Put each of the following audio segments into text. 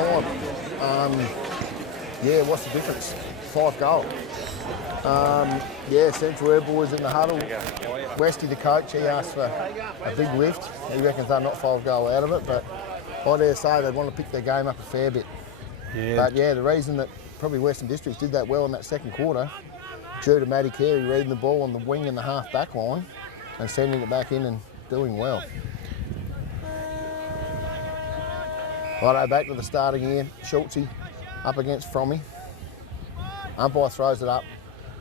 time. Yeah, what's the difference? 5 goal. Yeah, Central Air boys in the huddle. Westy, the coach, he asked for a big lift. He reckons they're not 5 goal out of it, but I dare say they want to pick their game up a fair bit. Yeah. But yeah, the reason that probably Western Districts did that well in that second quarter, due to Matty Carey reading the ball on the wing and the half back line and sending it back in and doing well. Righto, back to the start again. Schultze up against Frommy. Umpire throws it up.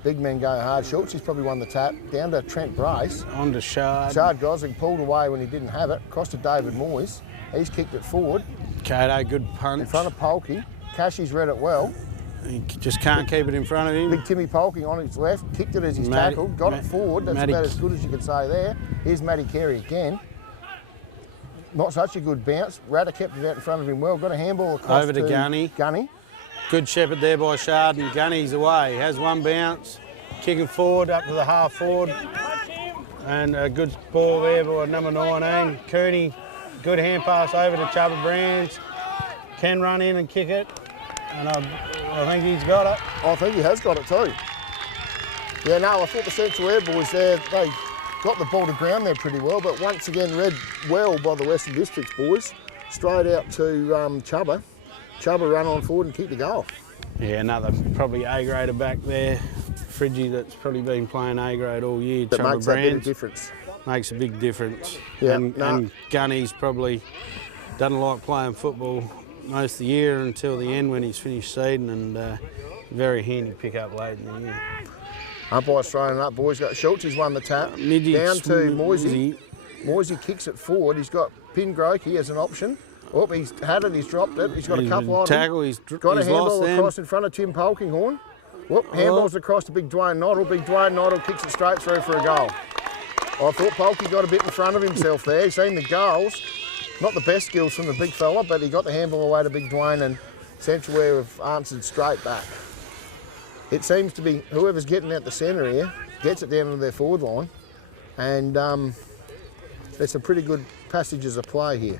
Big men go hard. Schultze's probably won the tap. Down to Trent Brace. On to Shard. Shard Gosling pulled away when he didn't have it. Across to David Moyes. He's kicked it forward. Kato, good punch. In front of Polkey. Cashy's read it well. He just can't keep it in front of him. Big Timmy Polkey on his left. Kicked it as he's tackled. Got it forward. That's about as good as you can say there. Here's Matty Carey again. Not such a good bounce. Ratter kept it out in front of him well. Got a handball across over to Gunny. Gunny. Good shepherd there by Shard, and Gunny's away. Has one bounce, kicking forward up to the half forward. And a good ball there by number 19. Cooney, good hand pass over to Chubba Brands. Can run in and kick it. And I think he's got it. I think he has got it too. Yeah, no, I thought the Central Air boys there, they got the ball to ground there pretty well, but once again read well by the Western Districts boys. Straight out to Chubba. Chubba run on forward and kick the goal. Yeah, another probably A-grader back there. Friggy that's probably been playing A-grade all year. That Chubba makes that bit of Brands. difference. Makes a big difference. Yeah, and Gunny's probably doesn't like playing football most of the year until the end when he's finished seeding, and very handy pick up late in the year. Umpire's throwing it up, boys. Got Schultz, won the tap. Midgy Down to Moisey. Moisey kicks it forward. He's got Pin Grokey as an option. Oh, he's had it, he's dropped it. He's got a couple on tackle, him. he's got a handball across in front of Tim Polkinghorn. Whoop, handballs across to Big Dwayne Noddle. Big Dwayne Noddle kicks it straight through for a goal. I thought Polky got a bit in front of himself there. He's seen the goals. Not the best skills from the big fella, but he got the handball away to Big Dwayne, and Central Air have answered straight back. It seems to be whoever's getting out the centre here gets it down to their forward line, and there's some pretty good passages of play here.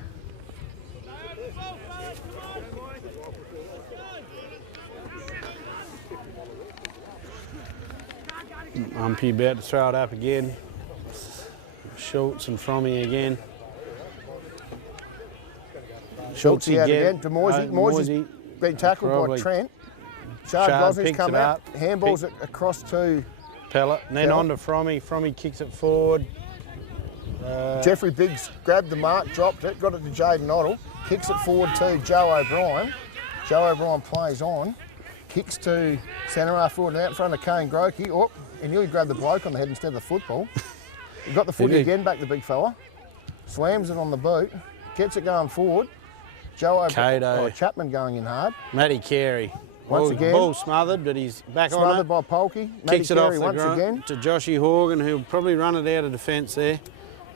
Umpy about to throw it up again. Schultz and Frommy again. Schultz out again to Moisey. Moisey's been tackled by Trent. Shard Gosling's come out. Handballs it across to Pellet. And then on to Frommy. Frommy kicks it forward. Jeffrey Biggs grabbed the mark, dropped it, got it to Jaden Noddle. Kicks it forward to Joe O'Brien. Joe O'Brien plays on. Kicks to centre half forward out in front of Kane Grokey. Oh, he nearly grabbed the bloke on the head instead of the football. He got the footy again, back the big fella. Slams it on the boot. Gets it going forward. Joe O'Brien, Chapman going in hard. Matty Carey. Once again. Ball smothered, but he's back on it. Smothered by Polkey. Kicks it off the ground to Joshy Horgan, who'll probably run it out of defence there.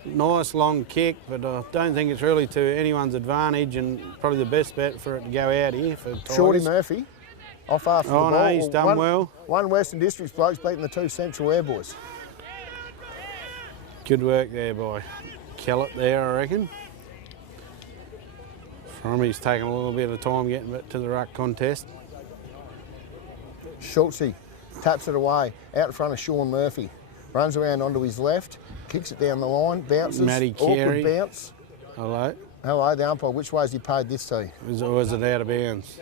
Nice long kick, but I don't think it's really to anyone's advantage, and probably the best bet for it to go out here for Tigers. Shorty Murphy off after the ball. No, he's done well. One Western Districts blokes beating the 2 Central Air boys. Good work there by Kellett there, I reckon. Frommy's taking a little bit of time getting it to the ruck contest. Schultze taps it away out in front of Sean Murphy. Runs around onto his left, kicks it down the line, bounces. Matty Carey. Awkward bounce. Hello. Hello, the umpire. Which way has he paid this to? Was it out of bounds?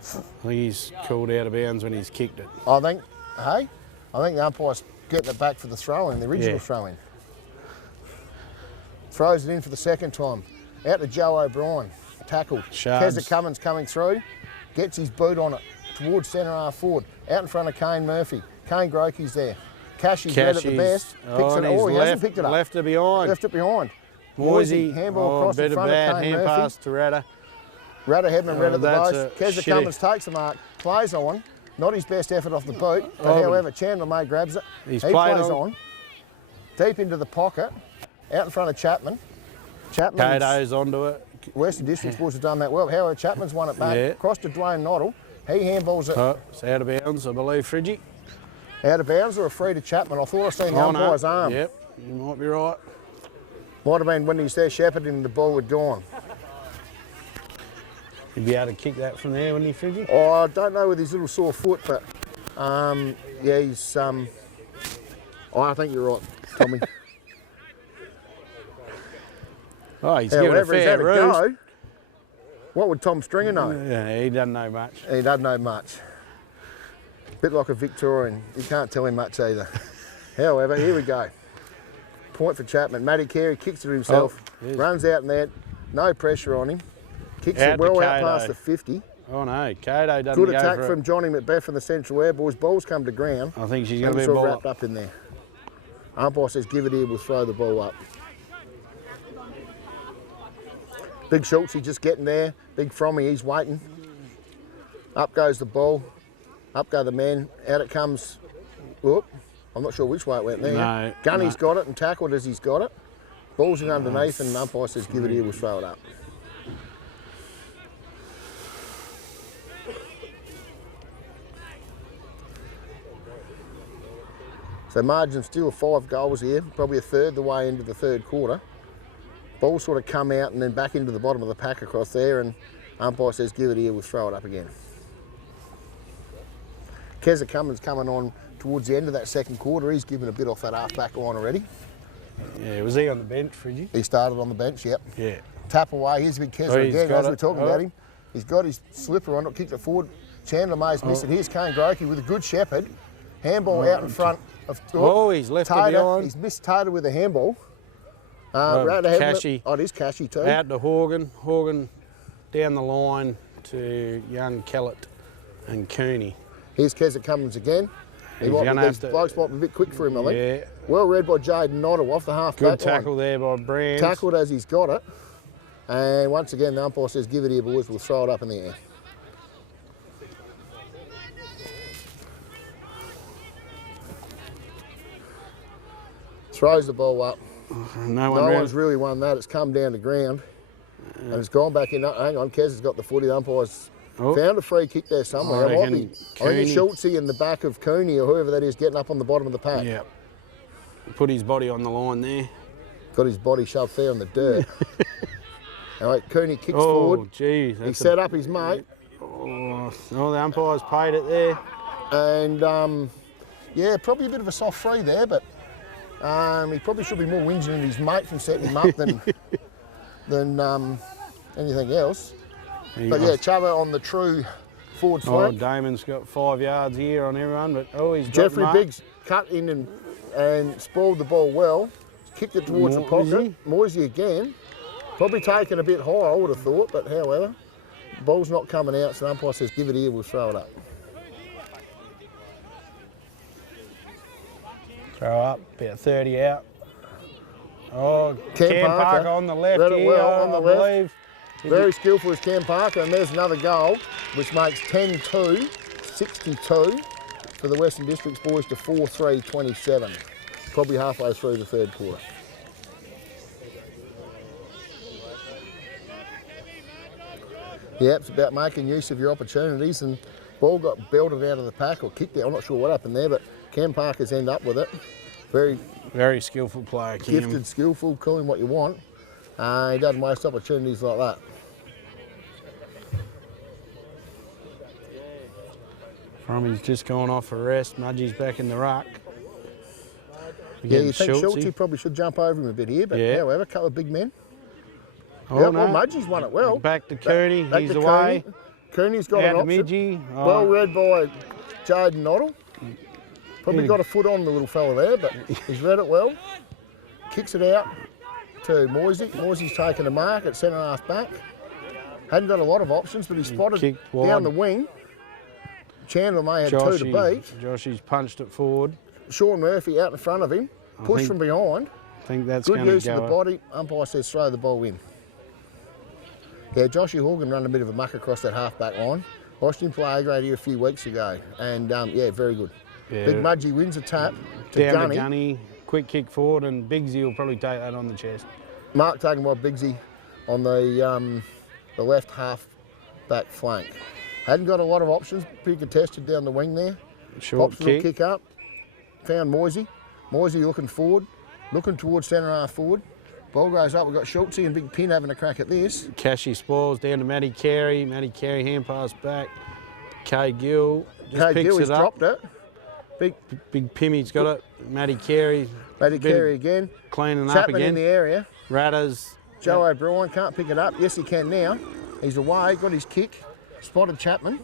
I think he's called out of bounds when he's kicked it. I think the umpire's getting it back for the throw-in, the original throw-in. Throws it in for the second time. Out to Joe O'Brien. Tackle. Keza Cummins coming through. Gets his boot on it. Towards centre half forward. Out in front of Kane Murphy. Kane Grokey's there. Cashy's red at the best. Picks it. Oh, he hasn't picked it up. Left it behind. Left it behind. Moisey. Handball across in front of Kane hand Murphy. pass to Ratter. Ratter Headman red at the post. Keza Cummins takes the mark. Plays on. Not his best effort off the boot. But however, Chandler May grabs it. He plays on. Deep into the pocket. Out in front of Chapman. Cato's onto it. Western Districts boys have done that well. However, Chapman's won it back. Across to Dwayne Noddle. He handballs it. Oh, it's out of bounds, I believe, Friggy. Out of bounds or a free to Chapman? I thought I seen the umpire's arm. Yep, you might be right. Might have been when he's there shepherding the ball with Dawn. He'd be able to kick that from there, wouldn't he, Fridgie? Oh, I don't know with his little sore foot, but yeah, he's. Oh, I think you're right, Tommy. Oh, he's given a fair roost. Go, what would Tom Stringer know? Yeah, he doesn't know much. He doesn't know much. Bit like a Victorian. You can't tell him much either. However, here we go. Point for Chapman. Matty Carey kicks it himself, runs out in there, no pressure on him. Kicks it well out past the 50. Oh no, Cato doesn't Good go attack for from Johnny McBeth from the Central Air Boys. Ball's come to ground. I think she's going to be all ball wrapped up in there. Umpire says give it here, we'll throw the ball up. Big Schultz, he's just getting there. Big Frommy, he's waiting. Up goes the ball. Up go the men. Out it comes. Whoop. I'm not sure which way it went there. No, Gunny's got it and tackled as he's got it. Ball's in underneath and umpire says give it here, we'll throw it up. So margin still 5 goals here, probably a third the way into the third quarter. Ball sort of come out and then back into the bottom of the pack across there, and umpire says give it here, we'll throw it up again. Keza Cummins coming on towards the end of that second quarter. He's given a bit off that half-back line already. Yeah, was he on the bench, Fridgie? He started on the bench, yep. Yeah. Tap away, here's big Keza again, as we're talking about him. He's got his slipper on it, kicked it forward. Chandler May's missed it. Here's Kane Grokey with a good shepherd. Handball out in front of... He's left it behind. He's missed Tater with a handball. Cashy. Oh, it is Cashy too. Out to Horgan. Horgan down the line to young Kellett and Cooney. Here's Keza Cummins again. These blokes might be a bit quick for him, I think. Yeah. Well read by Jade Nottle off the half-back line. Good tackle there by Brands. Tackled as he's got it. And once again, the umpire says, give it here, boys. We'll throw it up in the air. Throws the ball up. No one's really won that. It's come down to ground. And it's gone back in. Hang on, Kez has got the footy. The umpire's found a free kick there somewhere. I think it's Schultzy in the back of Cooney or whoever that is getting up on the bottom of the pack. Yeah. Put his body on the line there. Got his body shoved there on the dirt. All right, Cooney kicks forward. Oh, geez. He set up his mate. Oh, the umpire's paid it there. And, yeah, probably a bit of a soft free there, but he probably should be more whinging at his mate from setting him up than anything else. But, yeah, Chubba on the true forward flank. Oh, Damon's got 5 yards here on everyone, but, he's got Jeffrey Biggs cut in and spoiled the ball well. Kicked it towards the pocket. Moisey again. Probably taken a bit high, I would have thought, but however, the ball's not coming out, so the umpire says, give it here, we'll throw it up. Throw up, about 30 out. Oh, Cam Parker on the left read it here, well on the left. believe. Very skillful is Cam Parker, and there's another goal, which makes 10-2, 62 for the Western Districts boys to 4-3-27. Probably halfway through the third quarter. Yeah, it's about making use of your opportunities, and ball got belted out of the pack or kicked out. I'm not sure what happened there, but Cam Parker's end up with it. Very skillful player, Cam. Gifted, skillful, call him what you want. He doesn't waste opportunities like that. Frommy's just gone off for rest. Mudgie's back in the ruck. Yeah, you think Schultzy probably should jump over him a bit here, but however, a couple of big men. Oh, yeah, no. well, Mudgie's won it well. Back to Cooney, back he's to away. Cooney's got an option. Midgie. Oh. Well read by Jaden Nottle. Probably got a foot on the little fella there, but he's read it well. Kicks it out to Moisey. Moisey's taken a mark at centre half back. Hadn't got a lot of options, but he spotted down the wing. Chandler May had two to beat. Joshy's punched it forward. Sean Murphy out in front of him. Pushed from behind. I think that's going to go. Good use of the body. Umpire says throw the ball in. Yeah, Joshy Horgan ran a bit of a muck across that half-back line. Watched him play A-grade here a few weeks ago. And, yeah, very good. Yeah. Big Mudgee wins a tap to Down Gunny. To Gunny. Quick kick forward, and Biggsy will probably take that on the chest. Mark taken by Biggsy on the left half-back flank. Hadn't got a lot of options. Pretty contested down the wing there. Short kick up. Found Moisey. Moisey looking forward. Looking towards centre half forward. Ball goes up. We've got Schultze and Big Pin having a crack at this. Cashy spoils down to Matty Carey. Matty Carey hand pass back. Kay Gill just picks He's it up. dropped it. Big Pimmy's got it. Matty Carey. Matty Carey again. Cleaning up Chapman again. in the area. Ratters. Joe O'Brien can't pick it up. Yes, he can now. He's away. Got his kick. Spotted Chapman.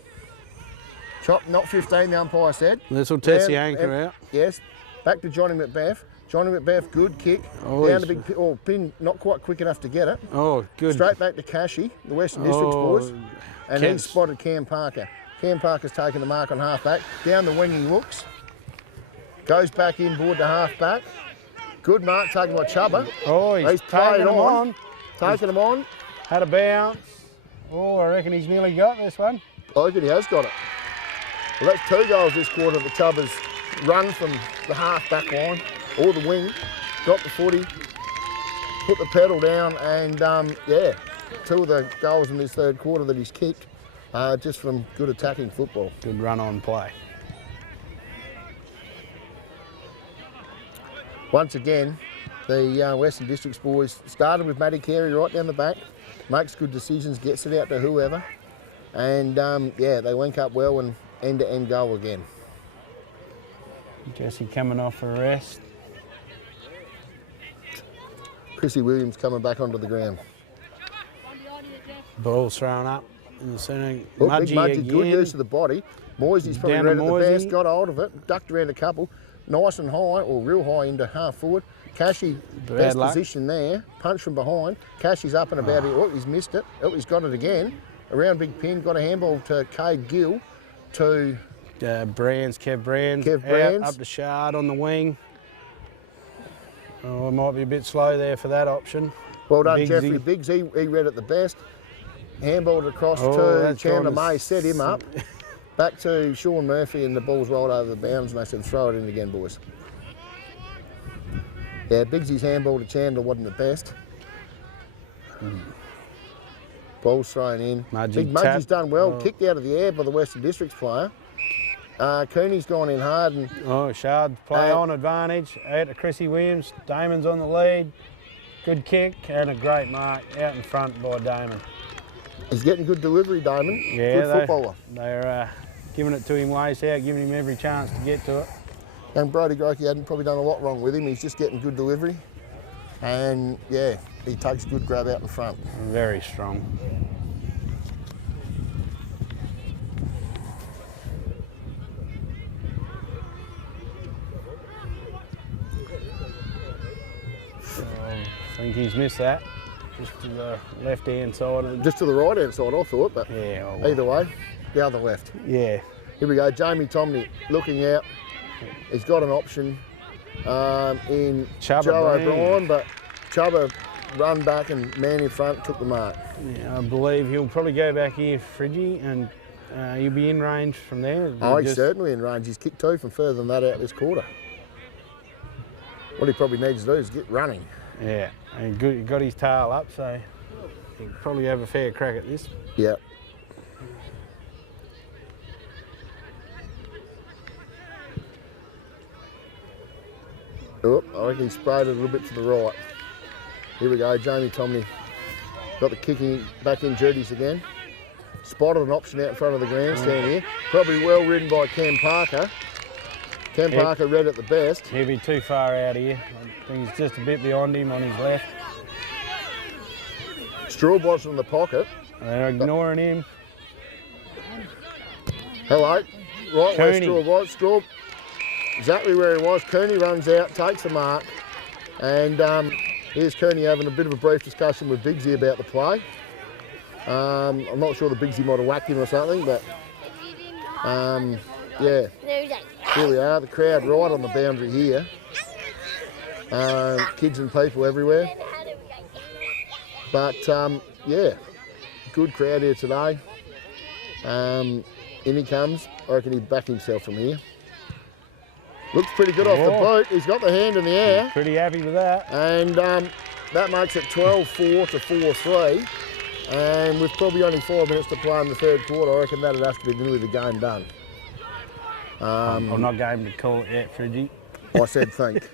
Chop, not 15, the umpire said. This will test the anchor out. Yes. Back to Johnny McBeth. Johnny McBeth, good kick. Down to Big Pin. Oh, Pin not quite quick enough to get it. Oh, good. Straight back to Cashy, the Western Districts boys. And he's spotted Cam Parker. Cam Parker's taken the mark on half-back. Down the wing he looks. Goes back inboard to half-back. Good mark taken by Chubba. Oh, he's played taken him on. Taken him on. Had a bounce. Oh, I reckon he's nearly got this one. I reckon he has got it. Well, that's 2 goals this quarter. The Chubbas run from the half-back line or the wing, got the footy, put the pedal down, and yeah, 2 of the goals in this third quarter that he's kicked just from good attacking football. Good run-on play. Once again, the Western Districts boys started with Matty Carey right down the back, makes good decisions, gets it out to whoever, and yeah, they link up well and end-to-end goal again. Jesse coming off a rest. Chrissy Williams coming back onto the ground. Ball's thrown up in the centre. Oh, Mudgee big Mudgee, again. good use of the body. Moisey's probably Down to read it the Moisey. best, got hold of it, ducked around a couple, nice and high, or real high into half forward. Cashy, best luck. position there, punch from behind. Cashy's up and about it. Oh, he's missed it. Oh, he's got it again. Around Big Pin, got a handball to Cade Gill to Kev Brands, Brands. out up the Shard on the wing. Oh, it might be a bit slow there for that option. Well done, Biggsy. Jeffrey Biggs. He read it the best. Handballed across to that's Chandler gone to May, set him up. Back to Sean Murphy, and the ball's rolled over the bounds, and they said, throw it in again, boys. Yeah, Biggsy's handball to Chandler wasn't the best. Ball's thrown in. Big Mudgee's done well, kicked out of the air by the Western Districts player. Cooney's gone in hard. And Shard play on advantage. Out to Chrissy Williams. Damon's on the lead. Good kick and a great mark out in front by Damon. He's getting good delivery, Damon. Yeah, good footballer. They're giving it to him waist out, giving him every chance to get to it. And Brody Grokey hadn't probably done a lot wrong with him. He's just getting good delivery. And yeah, he takes good grab out in front. Very strong. I think he's missed that. Just to the left-hand side of the... Just to the right-hand side, I thought, but Yeah. either way, the other left. Yeah. Here we go, Jamie Tomney looking out. He's got an option in Chubba Joe Brand. O'Brien, but Chubba run back and man in front took the mark. Yeah, I believe he'll probably go back here, Fridgie, and he'll be in range from there. Oh, he's certainly in range. He's kicked 2 from further than that out this quarter. What he probably needs to do is get running. Yeah, and he got his tail up, so he'll probably have a fair crack at this. Yeah. Oh, I reckon he sprayed it a little bit to the right. Here we go, Jamie Tomney got the kicking back in duties again. Spotted an option out in front of the grandstand here. Probably well ridden by Cam Parker. Cam Parker read it the best. He'll be too far out here. I think he's just a bit behind him on his left. Strawbot's in the pocket. They're ignoring him. Hello. Right where Cooney. Straw was. Straw exactly where he was. Cooney runs out, takes the mark. And here's Cooney having a bit of a brief discussion with Biggsy about the play. I'm not sure the Biggsy might have whacked him or something, but yeah. Here we are, the crowd right on the boundary here. Kids and people everywhere. But yeah, good crowd here today. In he comes. I reckon he'd back himself from here. Looks pretty good off the boot. He's got the hand in the air. Pretty happy with that. And that makes it 12-4 to 4-3. And with probably only 5 minutes to play in the third quarter, I reckon that'd have to be nearly the game done. I'm not going to call it yet, Fridgie. I said think.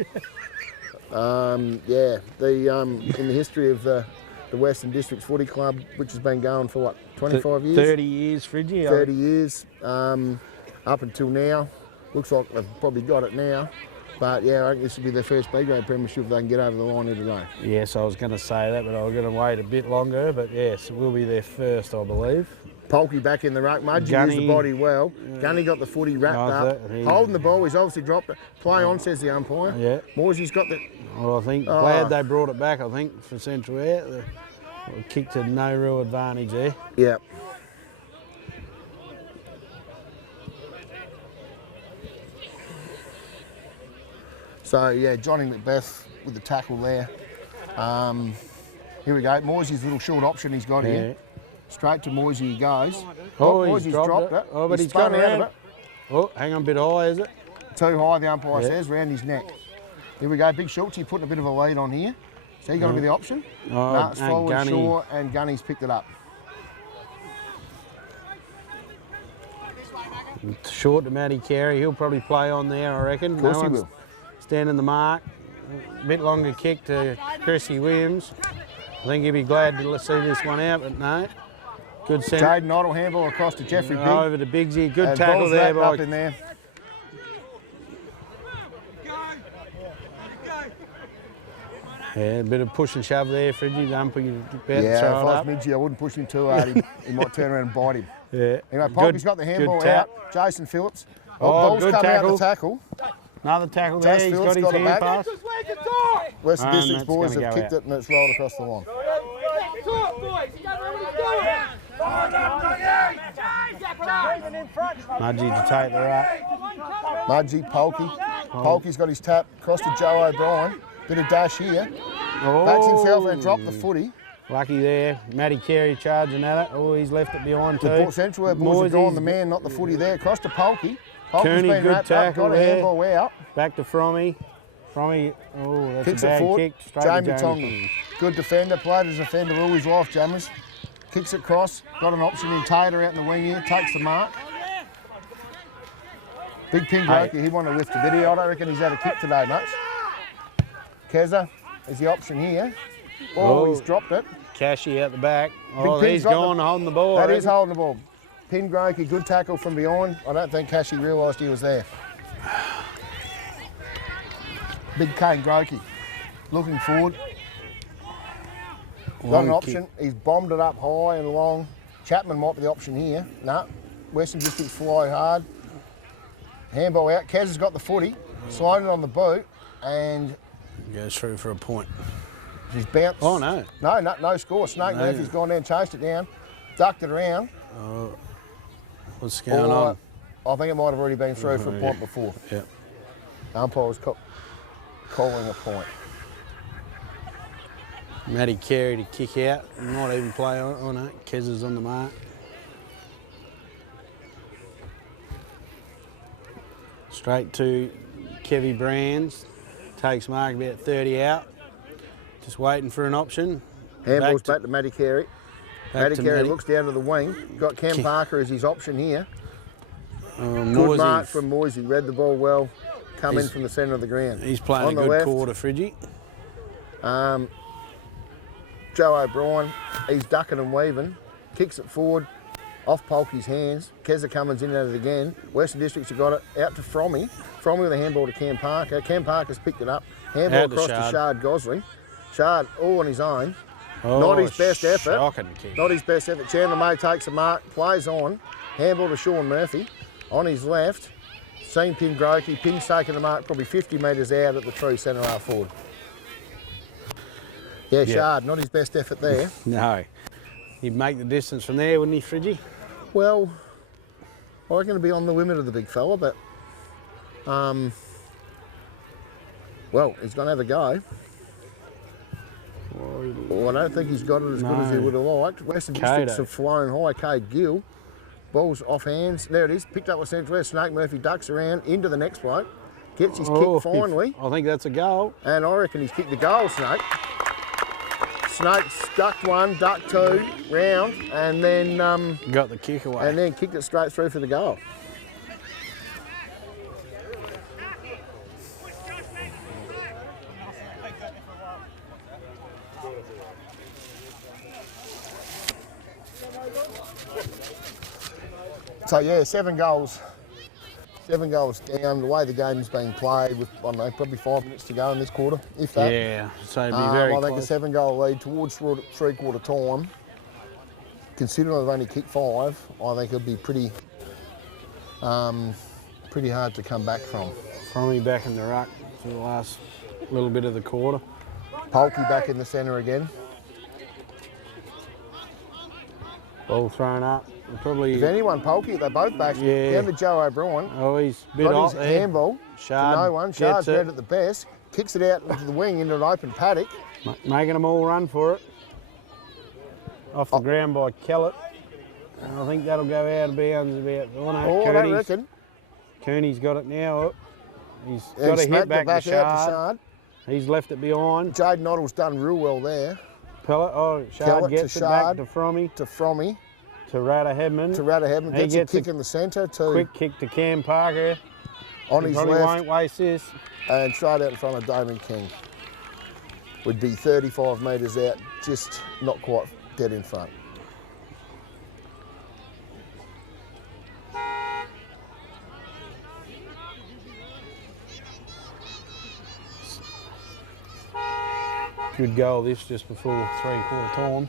Yeah, in the history of the Western Districts Footy Club, which has been going for what, 25 years? 30 years, Fridgie. 30 years, up until now. Looks like they've probably got it now. But yeah, I think this will be their first B-grade premiership if they can get over the line here today. Yes, I was going to say that, but I was going to wait a bit longer. But yes, it will be their first, I believe. Polky back in the ruck. Mudgee used the body well. Gunny got the footy wrapped up. Holding the ball, he's obviously dropped it. Play on, says the umpire. Yeah. Moisey's got the... Well, I think glad they brought it back, I think, for Central Air. The kick to no real advantage there. Yeah. So, yeah, Johnny Macbeth with the tackle there. Here we go. Moisey's little short option he's got here. Straight to Moisey he goes. Moisey's dropped it. Oh, but he's gone out of it. Oh, hang on, a bit high, is it? Too high, the umpire says, round his neck. Here we go. Big Schultz, he's putting a bit of a lead on here. So he's going to be the option. No, it's forward short, and Gunny's picked it up. Short to Matty Carey. He'll probably play on there, I reckon. Of course he will. Standing the mark. A bit longer kick to Chrissy Williams. I think he'll be glad to see this one out, but no. Good centre. Jaden Idle handball across to Jeffrey Big. Over to Biggsy. Good tackle there by... up in there. Yeah, a bit of push and shove there, Fridgie. The umpire about to throw it if I up. was Midgie, I wouldn't push him too hard. He might turn around and bite him. Yeah. Anyway, Polky's got the handball out. Jason Phillips. Oh, good tackle. Out the tackle. Another tackle there. He's got his hand pass. Western Districts boys have kicked it and it's rolled across the line. Mudgee to take the right. Mudgee, Polky. Polky's got his tap across to Joe O'Brien. Bit of dash here. Backs himself and dropped the footy. Lucky there. Matty Carey charging at it. Oh, he's left it behind too. The Central boys have gone the man, not the footy there. Across to Polky. Kearney, good tackle got a handball out. Back to Frommy. Frommy, oh, that's kicks a bad it forward. kick. Straight Jamie to Tonga. Good defender, played as a defender all his life, Jammers. Kicks it across, got an option in Tater out in the wing here, takes the mark. Big Ping Brokey, he wanted to lift a bit here. I don't reckon he's had a kick today much. Keza is the option here. Oh, he's dropped it. Cashy out the back. Oh, he's gone holding the ball. That is holding the ball. Pin Grokey, good tackle from behind. I don't think Cashy realised he was there. Big Kane Grokey looking forward. Got an option. He's bombed it up high and long. Chapman might be the option here. No. Western Districts fly hard. Handball out. Kez has got the footy. Sliding on the boot and goes through for a point. He's bounced. Oh no. No score. Snake Murphy's gone down, chased it down, ducked it around. What's going on? I think it might have already been through for a point before. Yeah. Umpire was calling a point. Matty Carey to kick out. Might even play on it. Oh no, Kez is on the mark. Straight to Kevy Brands. Takes mark about 30 out. Just waiting for an option. Handball's back to Matty Carey. Matty Carey looks down to the wing. Got Cam Parker as his option here. Good mark from Moisey. Read the ball well. Come in from the centre of the ground. He's playing a good quarter, Fridgie. Joe O'Brien, he's ducking and weaving. Kicks it forward. Off Polky's hands. Keza Cummins in at it again. Western Districts have got it out to Frommy. Frommy with a handball to Cam Parker. Cam Parker's picked it up. Handball across to Shard Gosling. Shard all on his own. Oh, not his best effort. Shocking kick. Not his best effort. Chandler May takes a mark, plays on. Handball to Sean Murphy. On his left, seen Pin Grokey. Pin's taking the mark probably 50 metres out at the true centre half forward. Yeah, Shard, not his best effort there. No. He'd make the distance from there, wouldn't he, Fridgie? Well, I reckon it'd be on the limit of the big fella, but well, he's going to have a go. Well, I don't think he's got it as good as he would have liked. Western Districts have flown high. Cade Gill. Ball's off hands. There it is. Picked up with Central West. Snake Murphy ducks around into the next bloke. Gets his kick finally. I think that's a goal. And I reckon he's kicked the goal, Snake. Snake ducked one, ducked two, round, and then got the kick away. And then kicked it straight through for the goal. So yeah, 7 goals. 7 goals down. The way the game's being played, with I don't know, probably 5 minutes to go in this quarter, if that. Yeah, so it'd be very I think close. a 7-goal lead towards three-quarter time. Considering they've only kicked 5, I think it'd be pretty hard to come back from. Frommy back in the ruck for the last little bit of the quarter. Polkey back in the centre again. Ball thrown up. Probably. If anyone, Polkey, they're both back. Yeah. Down to Joe O'Brien. Oh, he's a bit Got hot his there. handball. Shard To no one. gets Shard's it. red at the best. Kicks it out into the wing into an open paddock. Making them all run for it. Off the ground by Kellett. And I think that'll go out of bounds about. Oh no, I don't reckon. Cooney's got it now. He's Yeah, got he a hit smacked back it back to out to Shard. Shard. He's left it behind. Jade Noddle's done real well there. Pellet. Oh, Shard Kellett to gets it back Shard. to Frommy. To Frommy. To Rada Hedman. To Radahedman. He Gets a gets kick a in the centre to Quick kick to Cam Parker. on He his probably left. won't waste this. And straight out in front of Damon King. Would be 35 metres out, just not quite dead in front. Good goal this just before three-quarter time.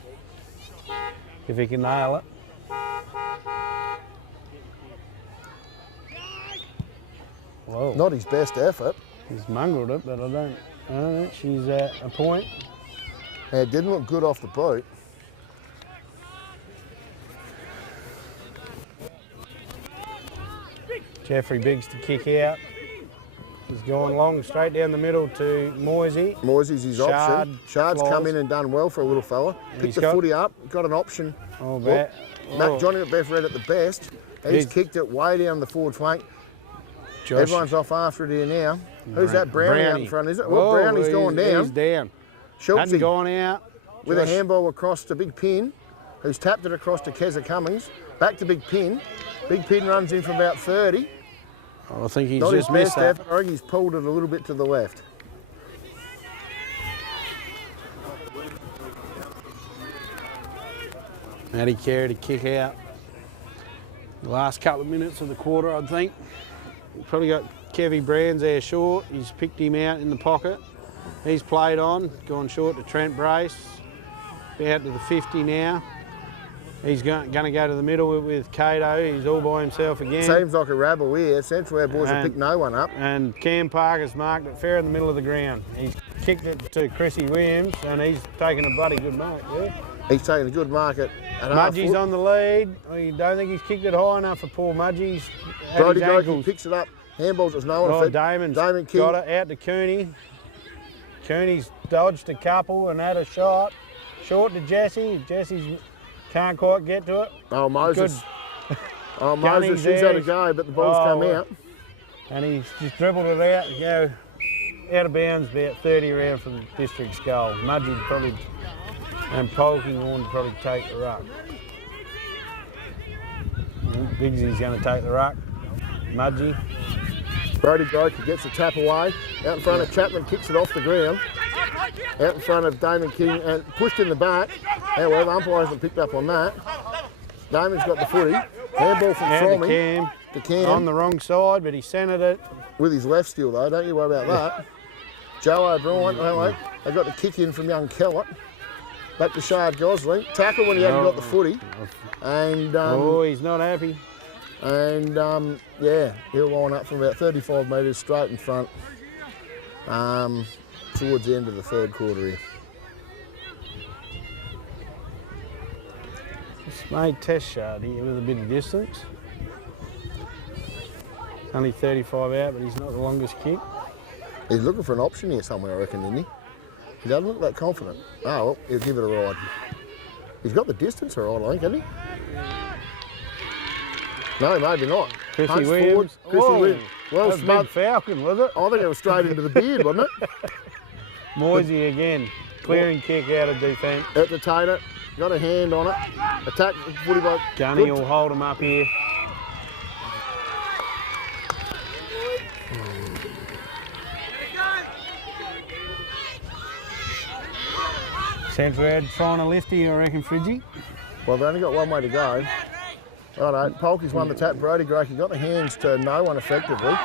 If he can nail it. Whoa. Not his best effort. He's mongrelled it, but I don't know. She's at a point. It didn't look good off the boot. Jeffrey Biggs to kick out. He's going long, straight down the middle to Moisey. Moisey's his option. Shard's flies. come in and done well for a little fella. Picked he's the got- footy up, got an option. Oh, Look, bat. Johnny McBeth at the best. He's Big. kicked it way down the forward flank. Josh. Everyone's off after it here now. Who's that? Brownie out in front, is it? Well, Whoa, Brownie's gone down. He's down. Hadn't Schultzy gone out. with a Josh. handball across to Big Pin, who's tapped it across to Keza Cummings. Back to Big Pin. Big Pin runs in from about 30. I think he's Not his just missed best that. effort. I think he's pulled it a little bit to the left. Matty Carey to kick out. The last couple of minutes of the quarter, I think. Probably got Kevy Brands there short. He's picked him out in the pocket. He's played on, gone short to Trent Brace. Out to the 50 now. He's going to go to the middle with Cato. He's all by himself again. Seems like a rabble here. Central our boys have picked no one up. And Cam Parker's marked it fair in the middle of the ground. He's kicked it to Chrissy Williams and he's taken a bloody good mark there. He's taking a good mark at half Mudgie's foot. on the lead. I don't think he's kicked it high enough for poor Mudgie. He's at Brody his Goki ankles. picks it up. Handballs, there's no one. Oh, fit. Damon King. got it out to Cooney. Cooney's dodged a couple and had a shot. Short to Jesse. Jesse's can't quite get to it. Oh, Moses. Good. Oh, Gunny's Moses, she's there. had a go, but the ball's come out. And he's just dribbled it out to go out of bounds about 30 around from the district's goal. Mudgie'd probably, and Polkinghorn would probably take the ruck. Biggsy's going to take the ruck. Mudgie. Brody Goki gets the tap away. Out in front of Chapman, kicks it off the ground. Out in front of Damon King and pushed in the back. However, umpires have picked up on that. Damon's got the footy. Handball from Out to Frommy Cam. to Cam. On the wrong side, but he centred it. With his left still though, don't you worry about that. Joe O'Brien, they got the kick in from young Kellett. Back to Shard Gosling. Tackle when he hadn't got the footy. And Oh, he's not happy. yeah, he'll line up from about 35 metres straight in front towards the end of the third quarter here. It's made test shot here with a bit of distance. Only 35 out, but he's not the longest kick. He's looking for an option here somewhere, I reckon, isn't he? He doesn't look that confident. Oh, well, he'll give it a ride. He's got the distance all right, I think, hasn't he? No, maybe not. Chrissy Hunts Williams. forward. Chrissy Whoa, Williams. Well, that was smart. Big Falcon, was it? I think it was straight into the beard, wasn't it? Moisey again. Clearing kick out of defence. At the tater, got a hand on it. Attack, footy bloke. Gunny Good. will hold him up here. Central Ed trying to lift you, I reckon, Fridgie. Well, they've only got one way to go. Righto, Polky's won the tap. Brody Grokey got the hands to no one effectively.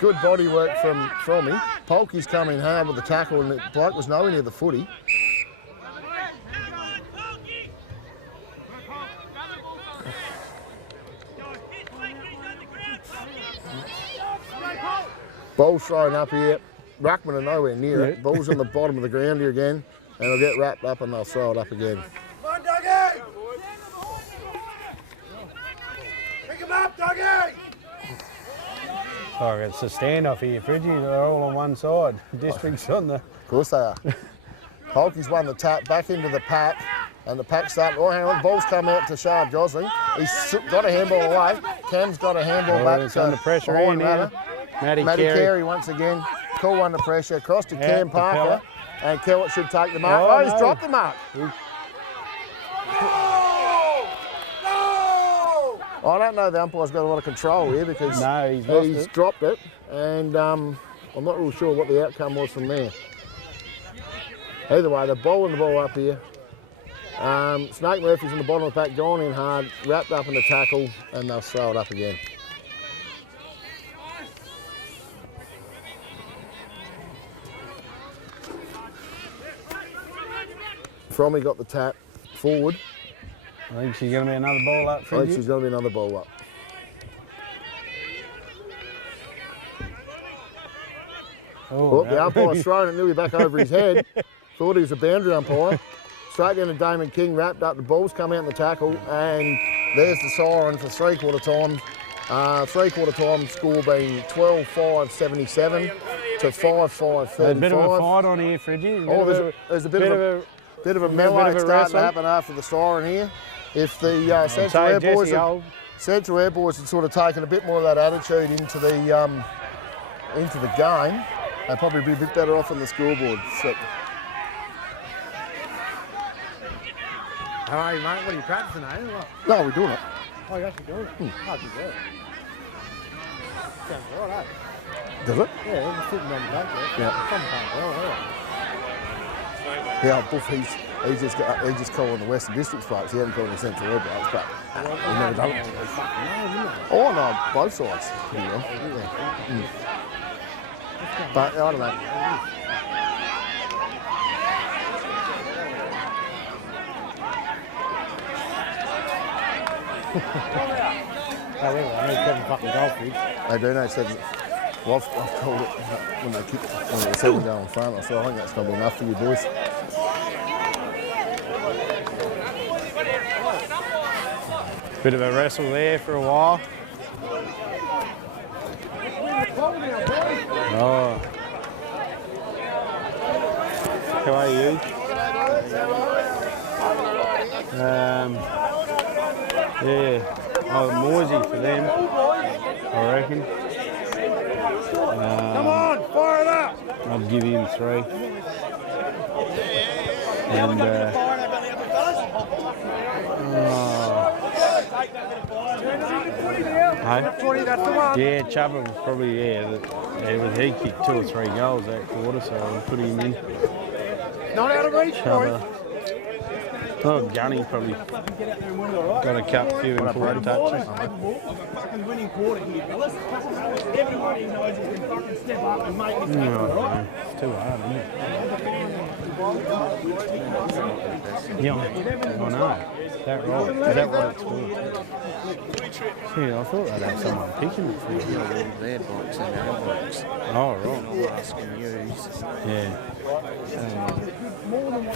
Good body work from him. Polky's coming hard with the tackle, and the bloke was nowhere near the footy. Ball's thrown up here. Ruckman are nowhere near it. Ball's on the bottom of the ground here again, and it'll get wrapped up and they'll throw it up again. Come on, Doggy! Pick him up, Doggy! Oh, it's a standoff here, Fridgie. They're all on one side. District's on the... Of course they are. Polky's won the tap back into the pack, and the pack's starting. Oh, hang on, the ball's come out to Shard Gosling. He's got a handball away. Cam's got a handball back. It's under pressure in here. Matty Carey once again. Cool one to pressure. Across to Cam Parker. And Kellett should take the mark. Oh, he's dropped the mark. I don't know the umpire's got a lot of control here because he's dropped it, and I'm not really sure what the outcome was from there. Either way, they're bowling the ball up here. Snake Murphy's in the bottom of the pack, gone in hard, wrapped up in the tackle, and they'll throw it up again. Frommy got the tap forward. I think she's going to be another ball up, Fridgie. I think she's going to be another ball up. Oh, the umpire's thrown it nearly back over his head. Thought he was a boundary umpire. Straight down to Damon King, wrapped up. The ball's come out in the tackle, and there's the siren for three-quarter time. Three-quarter time score being 12-5-77 to 5-5-35. A bit of a fight on here, Fridgie. There's a bit of a melee starting to happen after the siren here. If the Central Air Boys had sort of taken a bit more of that attitude into the game, they'd probably be a bit better off on the scoreboard. So. How are you, mate? What are you practicing, eh? No, we're doing it. Oh, you're actually doing it? Oh, good work. Sounds all right, eh? Does it? Yeah, we're sitting on the back there. Yeah. Some kind of well, Yeah, Buff, he's just calling the Western Districts folks. He hasn't called the Central Air Blokes, but he's never done it. Oh no, both sides. Pretty well. But I don't know. I need 7 fucking goldfish. They do know 7. Well, I've called it when they kick when the 7 go in front. So I think that's going to be enough for you boys. Bit of a wrestle there for a while. Oh. How are you? Yeah. Oh, Morsey for them, I reckon. Come on, fire it up! I'd give him 3. And, yeah, Chubba was probably, he kicked 2 or 3 goals that quarter, so I'll put him in. Not out of reach, Chubba. Oh, Gunny probably got a few important touches. Fucking winning quarter here, fellas. Everybody knows he can fucking step up and make this happen, right? It's too hard, isn't it? Yeah, I know. Is that right? Is that what it's for? Yeah, I thought they'd have someone picking it for you. Their box and our box. Oh, right. Asking use. Yeah.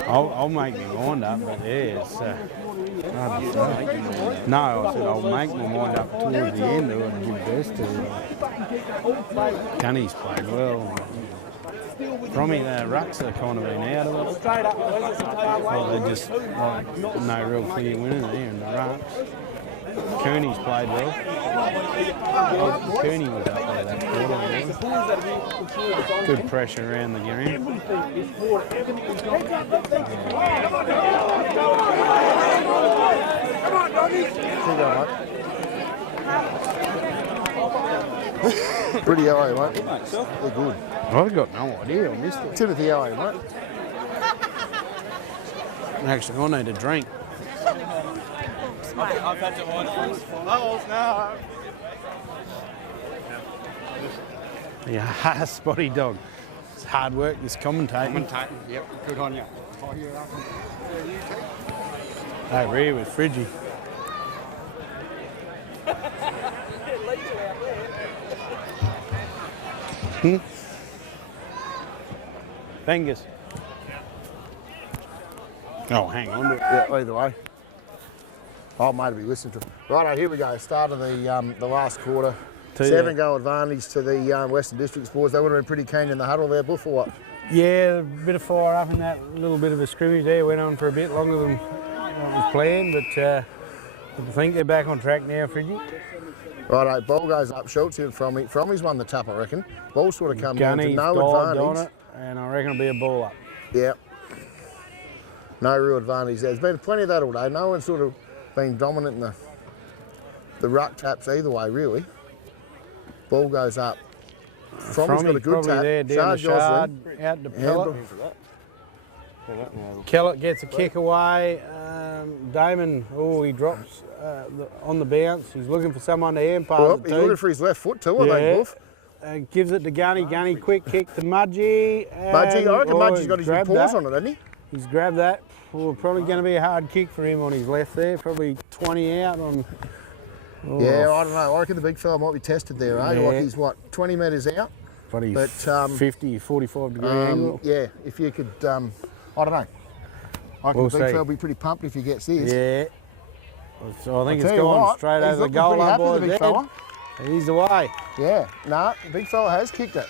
I'll make my mind up, but yeah, it's hard to say. No, I said I'll make my mind up towards the end of it and give best to Gunny's played well. From me, the rucks are kind of been out of it. Well, they're just no real clear winner there in the rucks. Cooney's played well. Cooney was up there that quarter. Good pressure around the game. Come on, doggies! Pretty how are you, mate? They're good. I've got no idea. I missed it. Timothy, how are you, mate? Actually, I need a drink. mate. I've had to watch bubbles now. Yeah, spotty dog. It's hard work, this commentating. Yep, good on you. Over here with Friggy. Fingers. Oh, hang on to it. Yeah, either way. Oh, mate, will be listening to it. Righto, here we go. Start of the last quarter. 7-goal advantage to the Western Districts boys. They would have been pretty keen in the huddle there, Buff, or what? Yeah, a bit of fire up in that little bit of a scrimmage there. Went on for a bit longer than what was planned, but I think they're back on track now, Friggy. Righto, ball goes up. Schultz in Frommy. Frommy's won the tap, I reckon. Ball sort of come down to Gunny's no dived on advantage. it, and I reckon it'll be a ball up. Yeah. No real advantage there. There's been plenty of that all day. No one's sort of been dominant in the ruck taps either way, really. Ball goes up. Frommy's got a good probably tap. there down the Shard shard, Gosling. out to Pellet. Kellett gets a kick away. Damon, he drops on the bounce. He's looking for someone to hand pass Well, it he's to. looking for his left foot too, I think, Buff. Gives it to Gunny. Gunny, quick kick to Mudgee. Mudgee, I reckon Mudgee's he's got his grabbed paws that. on it, hasn't he? He's grabbed that. Probably going to be a hard kick for him on his left there. Probably 20 out on. Oh, Yeah, I don't know. I reckon the big fella might be tested there, eh? Yeah. Like he's, 20 metres out? But 50, 45 degree angle. Yeah, if you could, I don't know. I reckon We'll the big see. fella will be pretty pumped if he gets this. Yeah. So I think I'll it's tell you gone what, straight he's over the looking goal pretty line, happy, the boys. big Dead. fella. He's away. Yeah, no, the big fella has kicked it.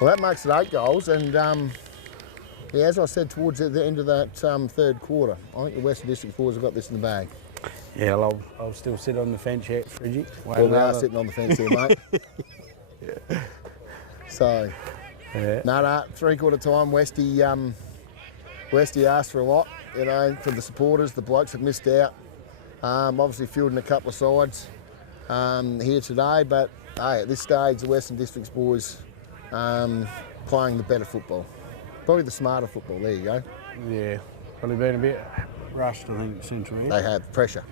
Well, that makes it 8 goals, and yeah, as I said towards the end of that third quarter, I think the Western District boys have got this in the bag. Yeah, well, I'll still sit on the fence yet, Friggy. Well, we are sitting on the fence here, mate. So, Yeah. no, 3-quarter time, Westy asked for a lot, you know, for the supporters. The blokes have missed out. Obviously fielding a couple of sides here today, but hey, at this stage, the Western Districts boys playing the better football. Probably the smarter football, there you go. Yeah, probably been a bit rushed, I think, central. They have pressure.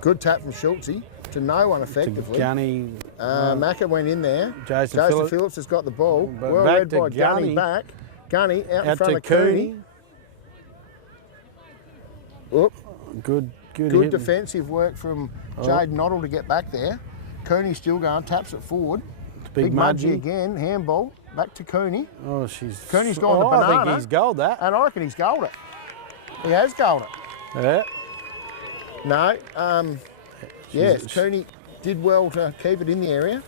Good tap from Schultze to no one effectively. Gunny. Macca went in there. Jason Phillips has got the ball. But Well back read to by Gunny Gunny. back. Gunny out in Out front to of Cooney. Whoop. Good Good hitting. defensive work from Jade Noddle to get back there. Cooney still going, taps it forward. Big Mudgee Mudgee. again, handball. Back to Cooney. Oh, she's. Cooney's gone to I banana. think he's goaled that. And I reckon he's goaled it. He has goaled it. Yeah. No, yes, She's- Cooney did well to keep it in the area.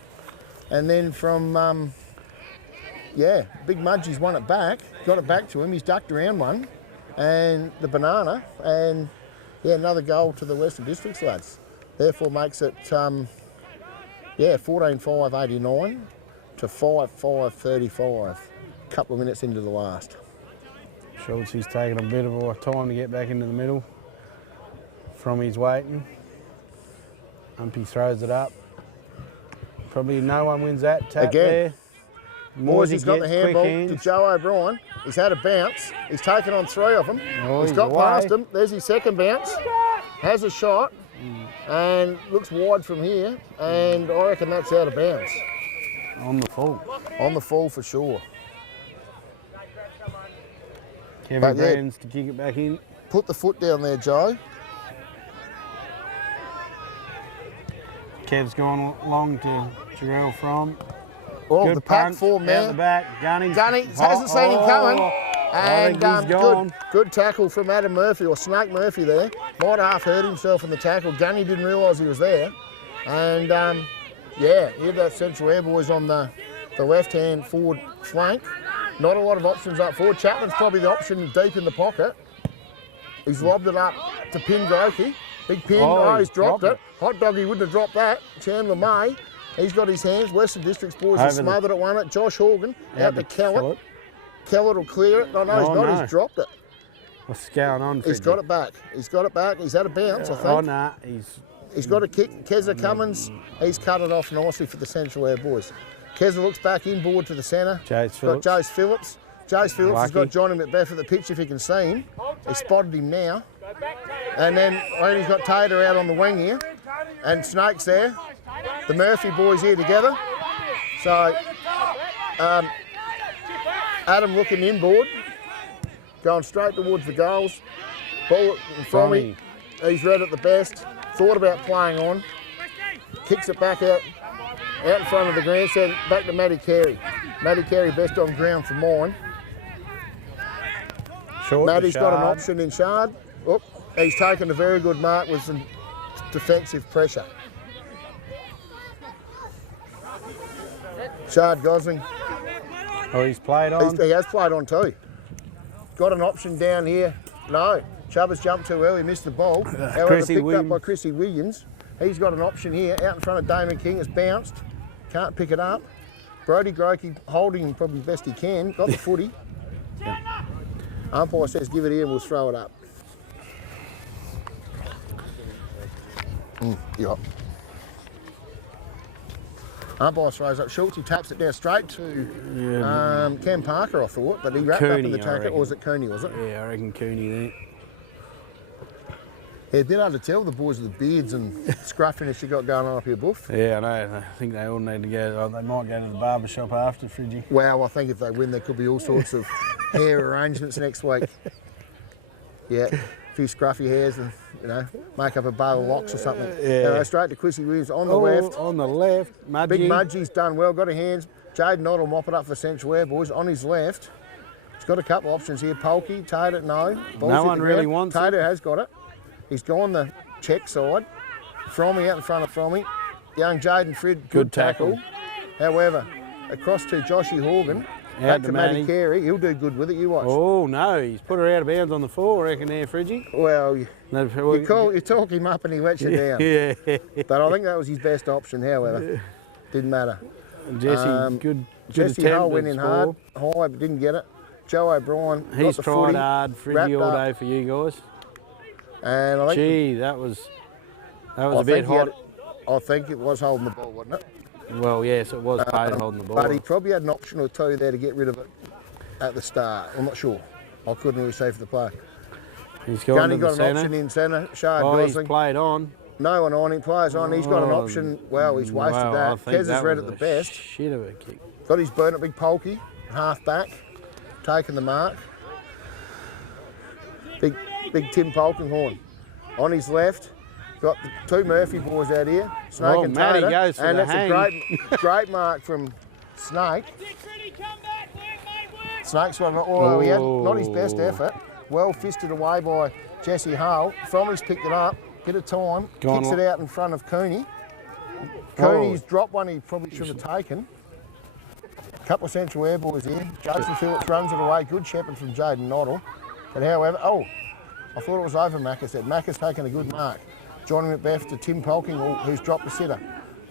And then from, yeah, Big Mudgee's won it back, got it back to him. He's ducked around one. And the banana. And, yeah, another goal to the Western Districts lads. Therefore makes it, yeah, 14-5-89 to 5-5-35. Couple of minutes into the last. Schultz, he's taking a bit of a time to get back into the middle. From his waiting. Umpy throws it up. Probably no one wins that tap Again. there. Moisey's got the gets quick handball to hands. Joe O'Brien. He's had a bounce. He's taken on 3 of them. Oh, he's he's got away. past him. There's his second bounce. Has a shot and looks wide from here. And I reckon that's out of bounds. On the full. On the fall for sure. Kevin But yeah. Brands to kick it back in. Put the foot down there, Joe. Kev's gone long to Jarrell from. Oh, Good the pack punch, form out there. the back. Gunny. Gunny hasn't seen him coming. I think And he's gone. good tackle from Adam Murphy, or Snake Murphy there. Might have half hurt himself in the tackle. Gunny didn't realise he was there. And yeah, here that Central Air boys on the left-hand forward flank. Not a lot of options up forward. Chapman's probably the option deep in the pocket. He's lobbed it up to Pin Grokey. Big Pin, Oh, he's dropped dropped it. Hot Doggy wouldn't have dropped that. Chandler May, he's got his hands. Western Districts boys have Over the- smothered it, won it. Josh Horgan out to Kellett. Kellett will clear it. No, he's Oh, not. no. He's dropped it. What's going on? He's Fridgie? got it back. He's got it back. He's had a bounce, I think. Oh, nah. He's got a kick. Keza Cummins, he's cut it off nicely for the Central Air boys. Keza looks back inboard to the centre. Jace Got Phillips. Jace Phillips. Jace Phillips has Lucky. got Johnny Macbeth at the pitch if you can see him. He spotted him now. And then when he's got Tater out on the wing here, and Snake's there, the Murphy boys here together. So Adam looking inboard, going straight towards the goals. Ball from him. He's read it the best. Thought about playing on. Kicks it back out in front of the grandstand, back to Matty Carey. Matty Carey best on ground for mine. Matty's got an option in Shard. Oh, he's taken a very good mark with some defensive pressure. Shard Gosling. Oh, he's played on? He has played on too. Got an option down here. No, Chubb's jumped too early, missed the ball. However, picked up by Chrissy Williams. He's got an option here, out in front of Damon King. It's bounced, can't pick it up. Brody Grokey holding him probably best he can. Got the footy. Umpire says give it here and we'll throw it up. Yep. Umpire throws up. Schultz, he taps it down straight to Cam Parker, I thought, but he wrapped up in the tackle. Or was it Cooney, was it? Yeah, I reckon Cooney there. Yeah, a bit hard to tell the boys with the beards and scruffiness you got going on up here, Buff. Yeah, I know. I think they all need to go. They might go to the barber shop after, Fridgie. Wow, I think if they win, there could be all sorts of hair arrangements next week. Yeah, a few scruffy hairs and, you know, make up a bale of locks or something. Yeah. Anyway, straight to Quissy Williams on the left. On the left, Mudgy. Big Mudgy's done well, got a hands. Jaden Knott will mop it up for Central Air, boys. On his left, he's got a couple options here. Polky, Tater, no. Ball's no one really wants Tater it. has got it. He's gone the check side. Frommy out in front of Frommy. Young Jaden Frid, good tackle. However, across to Joshy Horgan. Back to Matty Carey. He'll do good with it, you watch. Oh, no, he's put her out of bounds on the floor, I reckon there, Fridgie. Well, you talk him up and he lets you down. Yeah. But I think that was his best option, however. Didn't matter. Jesse, good Jesse Hull went in hard. High, but didn't get it. Joe O'Brien He's got the tried footy, hard, Fridgie, all day for you guys. And I think Gee, that was a bit hot. I think it was holding the ball, wasn't it? Well, yes, it was Payne holding the ball. But he probably had an option or two there to get rid of it at the start. I'm not sure. I couldn't really say for the play. He's got an option in centre. Shard Gosling. He's played on. No one on him. Players on. He's got an option. Well, he's wasted that. Kez has read it the best. Shit of a kick. Got his burn at big Polky, half back, taking the mark. Big Tim Polkinghorn on his left. Got the two Murphy boys out here, Snake and Tater, goes for and the that's a great mark from Snake. Snake's one, although he had not his best effort, well fisted away by Jesse Hull. Fromy's picked it up, get a time, kicks it out in front of Cooney. Cooney's dropped one he probably should have taken. A couple of Central Air boys here. Jason Phillips runs it away, good shepherd from Jaden Noddle. But however, I thought it was over Macca said. Macca's taken a good mark. Joining it back to Tim Polking, who's dropped the sitter.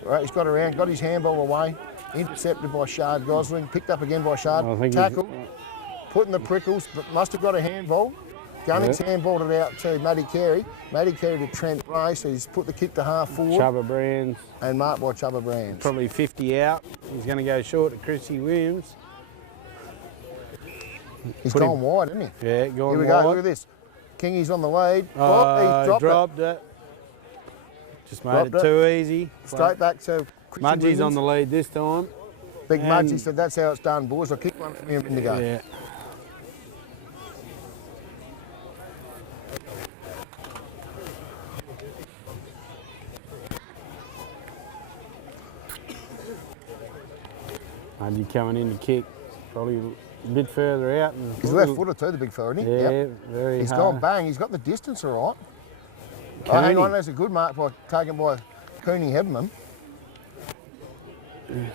Right, he's got around, got his handball away, intercepted by Shard Gosling, picked up again by Shard, tackle, putting the prickles, but must have got a handball. Gunnings handballed it out to Matty Carey. Matty Carey to Trent Bray, so he's put the kick to half forward. Chubba Brands. And marked by Chubba Brands. Probably 50 out. He's going to go short to Chrissy Williams. He's gone wide, hasn't he? Yeah, gone wide. Here we go, look at this. Kingy's on the lead. He dropped it. Just made it too easy. Straight back to Chrissy Mudgy's Williams. on the lead this time. Big Mudgy said, that's how it's done, boys. I'll kick one from him in the go. Yeah. Mudgy coming in to kick. Probably a bit further out. And he's left footer too, the big fella, isn't he? Yeah, very He's hard. gone bang. He's got the distance all right. Oh, hang on, there's a good mark taken by Cooney Hebman.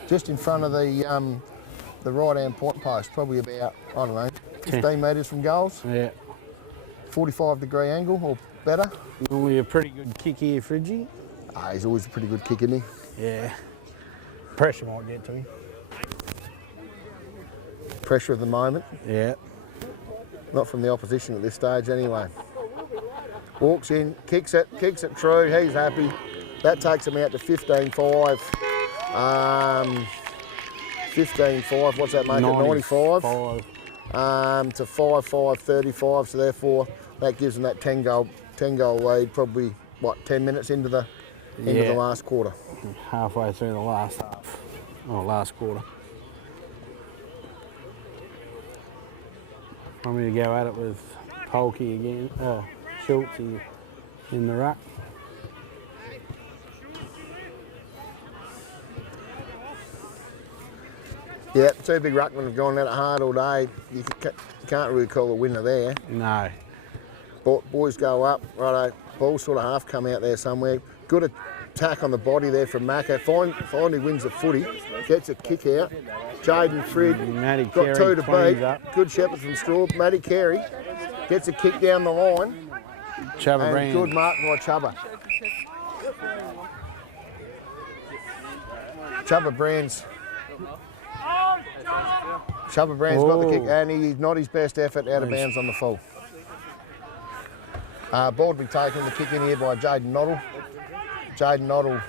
Just in front of the right-hand point post, probably about, I don't know, 15 metres from goals. Yeah. 45-degree angle or better. Normally a pretty good kick here, Fridgie. He's always a pretty good kick, isn't he? Yeah. Pressure might get to him. Pressure of the moment. Yeah. Not from the opposition at this stage anyway. Walks in, kicks it true, he's happy. That takes him out to 15-5. 15-5, what's that make it, 95? To 5-5, 35, so therefore that gives them that 10-goal 10-goal lead, probably, what, 10 minutes into the end of the last quarter. Halfway through the last half, or last quarter. Want me to go at it with Polky again, Schultz in the ruck. Yeah, two big ruckmen have gone at it hard all day. You can't really call a winner there. No. Boys go up, righto, ball sort of half come out there somewhere. Good attack on the body there from Macca. Finally wins the footy, gets a kick out. Jaden Frid got two to beat. Good shepherd from Straw. Matty Carey gets a kick down the line. Chubba and good mark by Chubba. Chubba Brand's got the kick, and he's not his best effort out of bounds on the full. Ball to be taken, the kick in here by Jaden Noddle. Jaden Noddle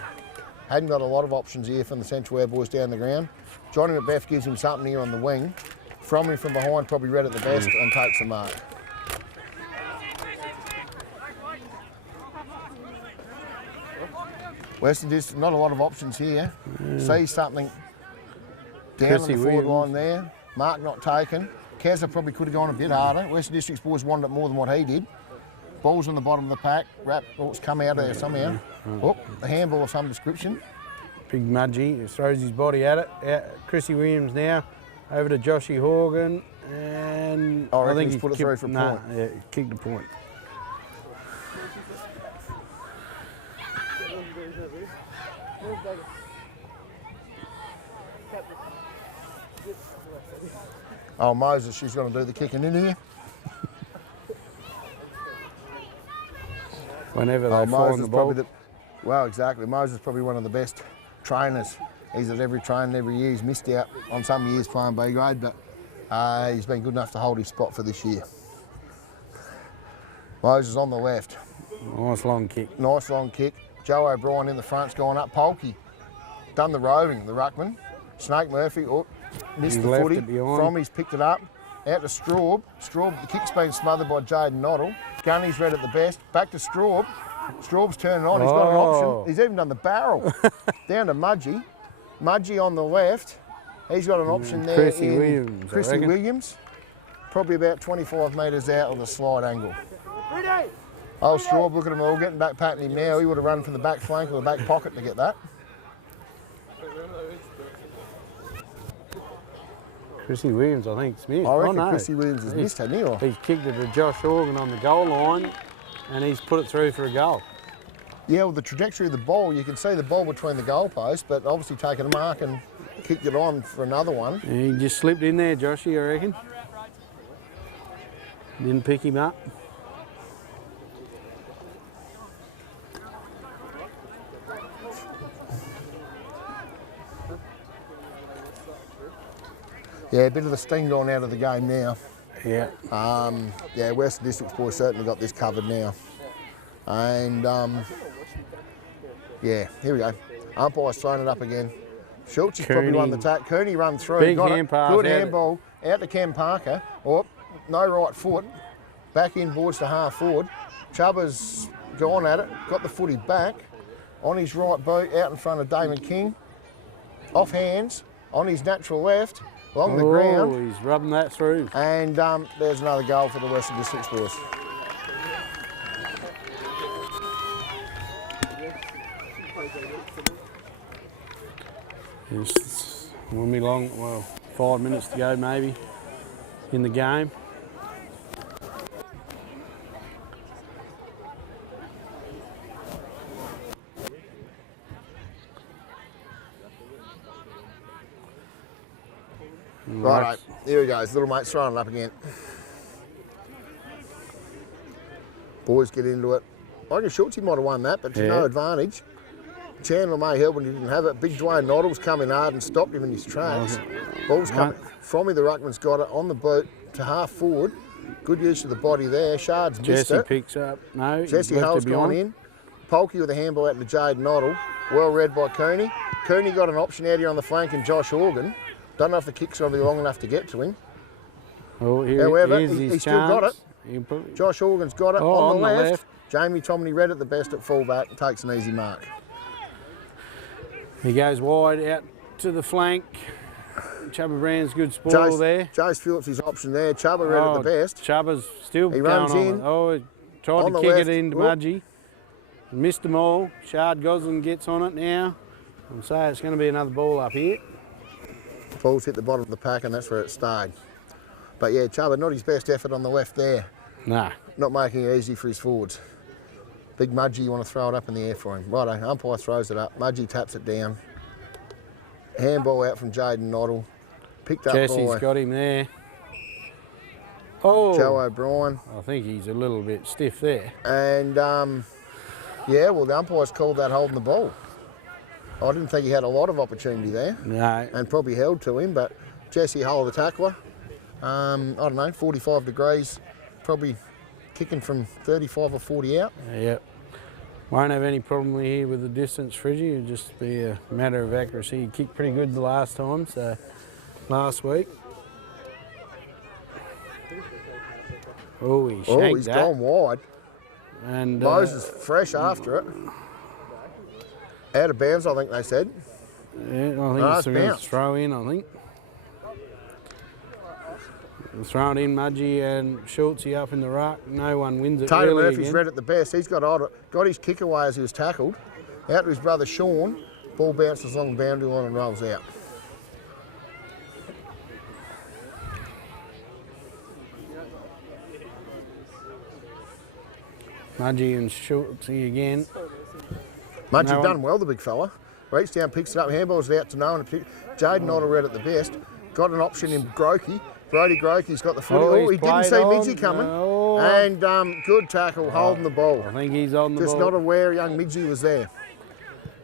hadn't got a lot of options here from the Central Air boys down the ground. Johnny McBeth gives him something here on the wing. From him from behind, probably read it the best and takes the mark. Western District, not a lot of options here. See something down on the forward line there. Mark not taken. Kazza probably could have gone a bit harder. Western District's boys wanted it more than what he did. Ball's on the bottom of the pack. It's come out of there somehow. Oh, a handball of some description. Big Mudgy throws his body at it. Chrissy Williams now over to Joshy Horgan, and I think he's put it through for a point. Yeah, kicked the point. Oh, Moses, she's going to do the kicking in here. Whenever they find the ball. Well, exactly. Moses is probably one of the best trainers. He's at every training every year. He's missed out on some years playing B grade, but he's been good enough to hold his spot for this year. Moses on the left. Nice long kick. Nice long kick. Joe O'Brien in the front's gone up. Polky done the roving, the ruckman. Snake Murphy missed the footy. Frommies picked it up. Out to Straub. Straub, the kick's been smothered by Jaden Noddle. Gunny's read it the best. Back to Straub. Straub's turning on. He's got an option. He's even done the barrel. Down to Mudgy. Mudgy on the left. He's got an option there. Chrissy Williams. Probably about 25 metres out of the slide angle. Oh, Straub, look at them all getting back patting him now. He would have run from the back flank or the back pocket to get that. Chrissy Williams, I think, missed. I reckon Chrissy Williams has missed, hasn't he? Or? He's kicked it to Josh Organ on the goal line, and he's put it through for a goal. Yeah, well, the trajectory of the ball, you can see the ball between the goalposts, but obviously taking a mark and kicked it on for another one. Yeah, he just slipped in there, Joshy, I reckon. Didn't pick him up. Yeah, a bit of the sting gone out of the game now. Yeah. Yeah, Western District's boys certainly got this covered now. And yeah, here we go. Umpire's thrown it up again. Schultz has probably won the tack. Cooney run through. Big hand pass. Good handball out to Cam Parker. Oh, no right foot. Back in boards to half forward. Chubba's gone at it. Got the footy back. On his right boot, out in front of Damon King. Off hands. On his natural left. Along the ground. He's rubbing that through. And there's another goal for the Western Districts boys. It won't be long, well, 5 minutes to go maybe in the game. Right, here we go. His little mate's throwing it up again. Boys get into it. I reckon Schultz might have won that, but to no advantage. Chandler may help when he didn't have it. Big Dwayne Noddle's coming hard and stopped him in his tracks. Ball's coming. Frommy the ruckman's got it on the boot to half forward. Good use of the body there. Shard's missed it. Jesse picks up. No, Jesse Hull's gone in. Polky with a handball out to Jade Noddle. Well read by Cooney. Cooney got an option out here on the flank and Josh Organ. Don't know if the kick's going to be long enough to get to him. Oh, however, he's still got it. Josh Organ's got it on the left. Jamie Tomney read it the best at fullback and takes an easy mark. He goes wide out to the flank. Chubba Brand's good spoil there. Jace Phillips' his option there. Chubba read it the best. Chubba's still He going runs on in. it. Oh, he tried On to the kick left. it into Mudgee. Missed them all. Shard Gosling gets on it now. And so it's going to be another ball up here. Ball's hit the bottom of the pack and that's where it stayed. But yeah, Chubba, not his best effort on the left there. Nah. Not making it easy for his forwards. Big Mudgee, you want to throw it up in the air for him. Righto, umpire throws it up. Mudgee taps it down. Handball out from Jaden Noddle. Picked up Jesse's by got him there. Oh, Joe O'Brien. I think he's a little bit stiff there. And yeah, well, the umpire's called that holding the ball. I didn't think he had a lot of opportunity there. No. And probably held to him, but Jesse Hull, the tackler, I don't know, 45 degrees, probably kicking from 35 or 40 out. Yep. Won't have any problem here with the distance, Friggy. It'll just be a matter of accuracy. He kicked pretty good the last time, so last week. Oh, he shanked he's that. gone wide. And Moses fresh after it. Out of bounds, I think they said. yeah, I think Nice it's a bounce. throw in, I think. Throw it in, Mudgee and Schultze up in the ruck. No one wins it Taylor really Murphy's again. read it the best. He's got his kick away as he was tackled. Out to his brother Sean. Ball bounces along the boundary line and rolls out. Mudgee and Schultze again. Mudgee No done well, the big fella. Reached down, picks it up, handballs it out to no one. Jaden Noddle read it the best. Got an option in Grokey. Brody Grokey's got the footy. Oh, He he's didn't see played on. Midgie coming. Oh. And good tackle, holding the ball. I think he's on the Just ball. not aware young Midgie was there.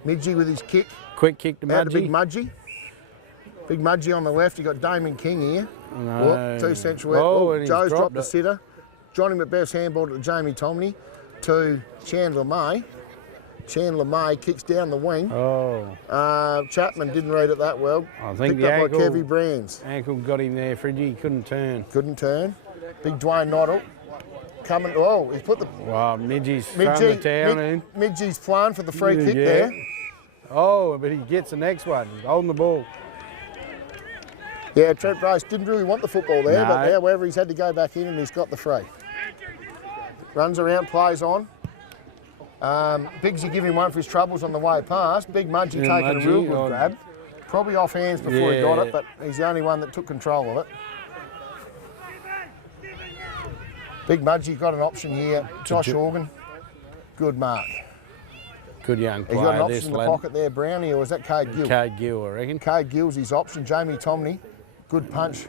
Midgie with his kick. Quick kick to Out to Big Mudgee. Mudgee. Big Mudgee on the left. You got Damon King here. No. 2 central out. Oh, and he's Joe's dropped dropped the it. sitter. Johnny McBeth's handball to Jamie Tomney to Chandler May. Chandler May kicks down the wing. Oh, Chapman didn't read it that well. I think Picked the up ankle, by Kevy Brands. ankle got him there, Friggy. He couldn't turn. Couldn't turn. Big Dwayne Noddle coming. Oh, he's put the Wow, Midgie's thrown the town in. Midgie's flying for the free kick Yeah. there. Oh, but he gets the next one. He's holding the ball. Yeah, Trent Brace didn't really want the football there, but No. however, he's had to go back in and he's got the free. Runs around, plays on. Biggsy giving one for his troubles on the way past. Big Mudgee Yeah, taking a real Mudgee good on- grab. Probably off hands before he got Yeah. it, but he's the only one that took control of it. Big Mudgee got an option here. Josh Organ, good mark. Good young He's got an player, option this in the lad. pocket there, Brownie, or was that Cade Gill? Cade Gill, I reckon. Cade Gill's his option. Jamie Tomney, good punch.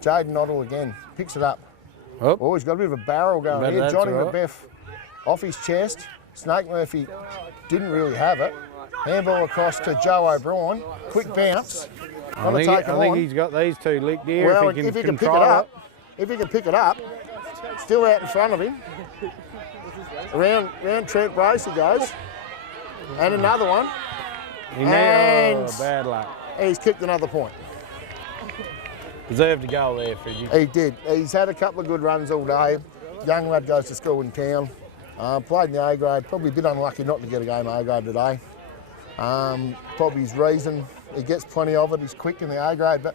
Jaden Noddle again, picks it up. Oh, Oh, he's got a bit of a barrel going But here. that's Johnny all right. McBeth off his chest. Snake Murphy didn't really have it. Handball across to Joe O'Brien. Quick bounce. I Gonna think, take it I think on. he's got these two licked here. Well, if he if he can pick it control up, still out in front of him. Around Trent Brace he goes. And another one. He And- bad luck. He's kicked another point. Deserved to go there, Friggy. He did. He's had a couple of good runs all day. Young lad goes to school in town. Played in the A grade. Probably a bit unlucky not to get a game A grade today. Probably his reason. He gets plenty of it. He's quick in the A grade, but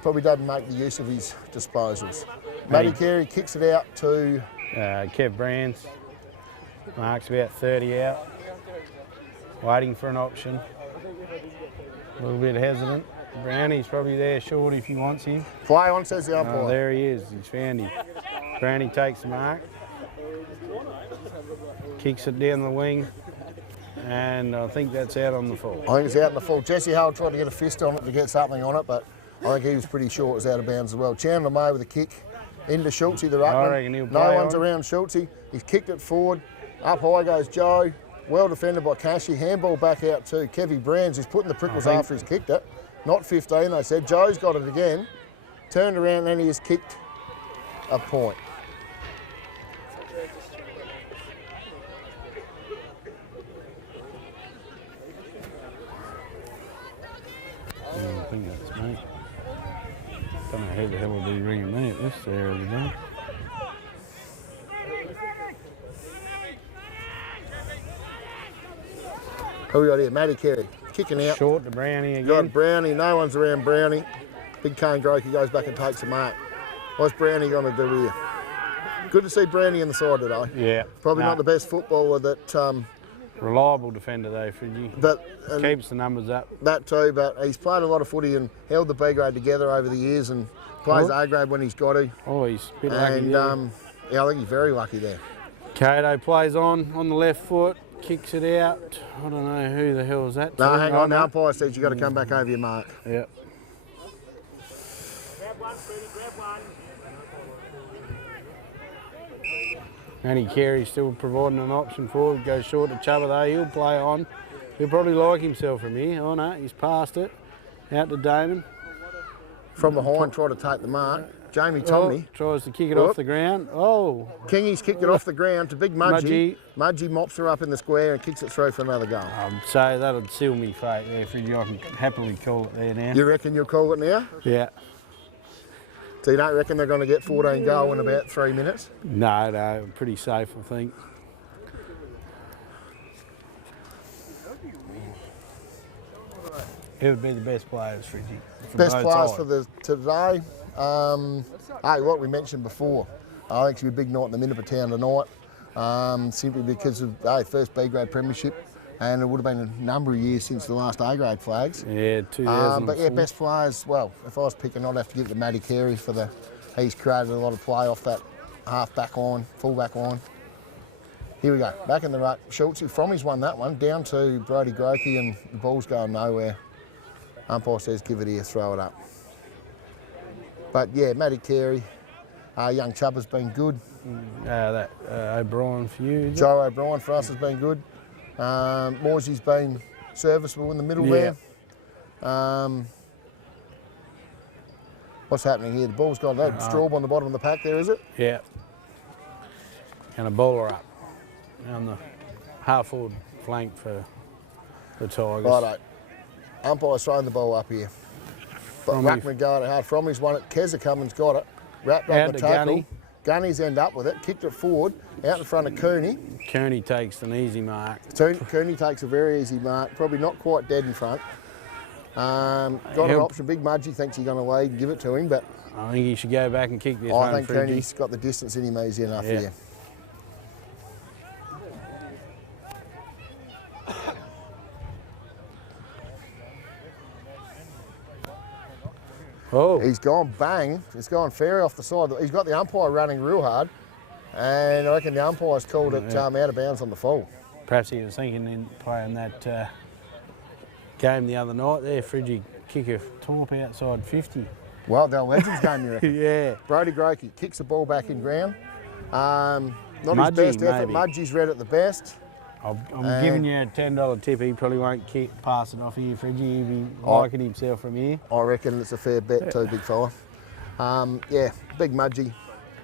probably doesn't make the use of his disposals. Matty Carey kicks it out to Kev Brands. Mark's about 30 out. Waiting for an option. A little bit hesitant. Brownie's probably there short if he wants him. play on, says the Oh, umpire. there he is. He's found him. Brownie takes the mark. Kicks it down the wing. And I think that's out on the full. I think it's out in the full. Jesse Hull tried to get a fist on it to get something on it, but I think he was pretty sure it was out of bounds as well. Chandler May with a kick into Schultze, the ruckman. reckon he'll No play one's on. around Schultze. He's kicked it forward. Up high goes Joe. Well defended by Cashy. Handball back out to Kevy Brands, who's putting the prickles think- after he's kicked it. Not 15, they said. Joe's got it again. Turned around and he has kicked a point. I think that's me. Don't know who the hell will be ringing me at this area of the game. Who we got here? Matty Carey. Kicking out. Short to Brownie again. Got Brownie. No one's around Brownie. Big Kane Grokey goes back and takes a mark. What's Brownie going to do here? Good to see Brownie in the side today. Yeah. Probably not the best footballer that... reliable defender though, Fridgie. Keeps the numbers up. That too, but he's played a lot of footy and held the B grade together over the years and plays A grade when he's got to. Oh, he's a bit lucky. And yeah, I think he's very lucky there. Cato plays on the left foot, kicks it out. I don't know who the hell is that. No, hang on. The umpire says you've got to come back over your mark. Yep. Matty Carey still providing an option forward. Goes short to Chubba though. He'll play on. He'll probably like himself from here. Oh no, he's past it. Out to Damon. From behind, try to take the mark. Jamie Tomney. Tries to kick it off the ground. Oh. Kingy's kicked it off the ground to Big Mudgy. Mudgy mops her up in the square and kicks it through for another goal. So that'll seal me fate there, Fridgie. I can happily call it there now. You reckon you'll call it now? Yeah. So you don't reckon they're going to get 14 goal in about 3 minutes? No, pretty safe, I think. Who would be the best players, Fridgie? Best players for today? Hey, what we mentioned before. I think it's going to be a big night in the Minnipa town tonight, simply because of first B grade premiership, and it would have been a number of years since the last A grade flags. Yeah, 2004. But yeah, best players. Well, if I was picking, I'd have to give it to Matty Carey for he's created a lot of play off that half back line, full back line. Here we go, back in the ruck. Schultz, Fromy's won that one, down to Brody Grokey, and the ball's going nowhere. Umpire says give it here, throw it up. But yeah, Matty Carey, young Chubba's been good. That O'Brien for you. Joe O'Brien for us has been good. Morsey's been serviceable in the middle there. What's happening here? The ball's got that Straub on the bottom of the pack there, is it? Yeah. And a bowler up on the half-forward flank for the Tigers. Righto. Umpire's throwing the ball up here. But Ruckman got it hard. Fromy's won it. Keza Cummins got it. Wrapped up the tackle. Gunny's end up with it. Kicked it forward. Out in front of Cooney. Cooney takes an easy mark. Cooney takes a very easy mark. Probably not quite dead in front. Got an option. Big Mudgy thinks he's going to lead. Give it to him, but I think he should go back and kick this one. I think Cooney's got the distance in him easy enough here. Oh. He's gone bang. It's gone fair off the side. He's got the umpire running real hard, and I reckon the umpire's called it out of bounds on the full. Perhaps he was thinking in playing that game the other night there, Fridgie kick a top outside 50. Well, the Legends game, you reckon? Yeah. Brody Grokey kicks the ball back in ground. Not Mudgy, his best effort. maybe. Mudgy's read it the best. I'm giving you a $10 tip. He probably won't pass it off here, Fridgie. He'll be liking himself from here. I reckon it's a fair bet too, big fella. Yeah, Big Mudgy.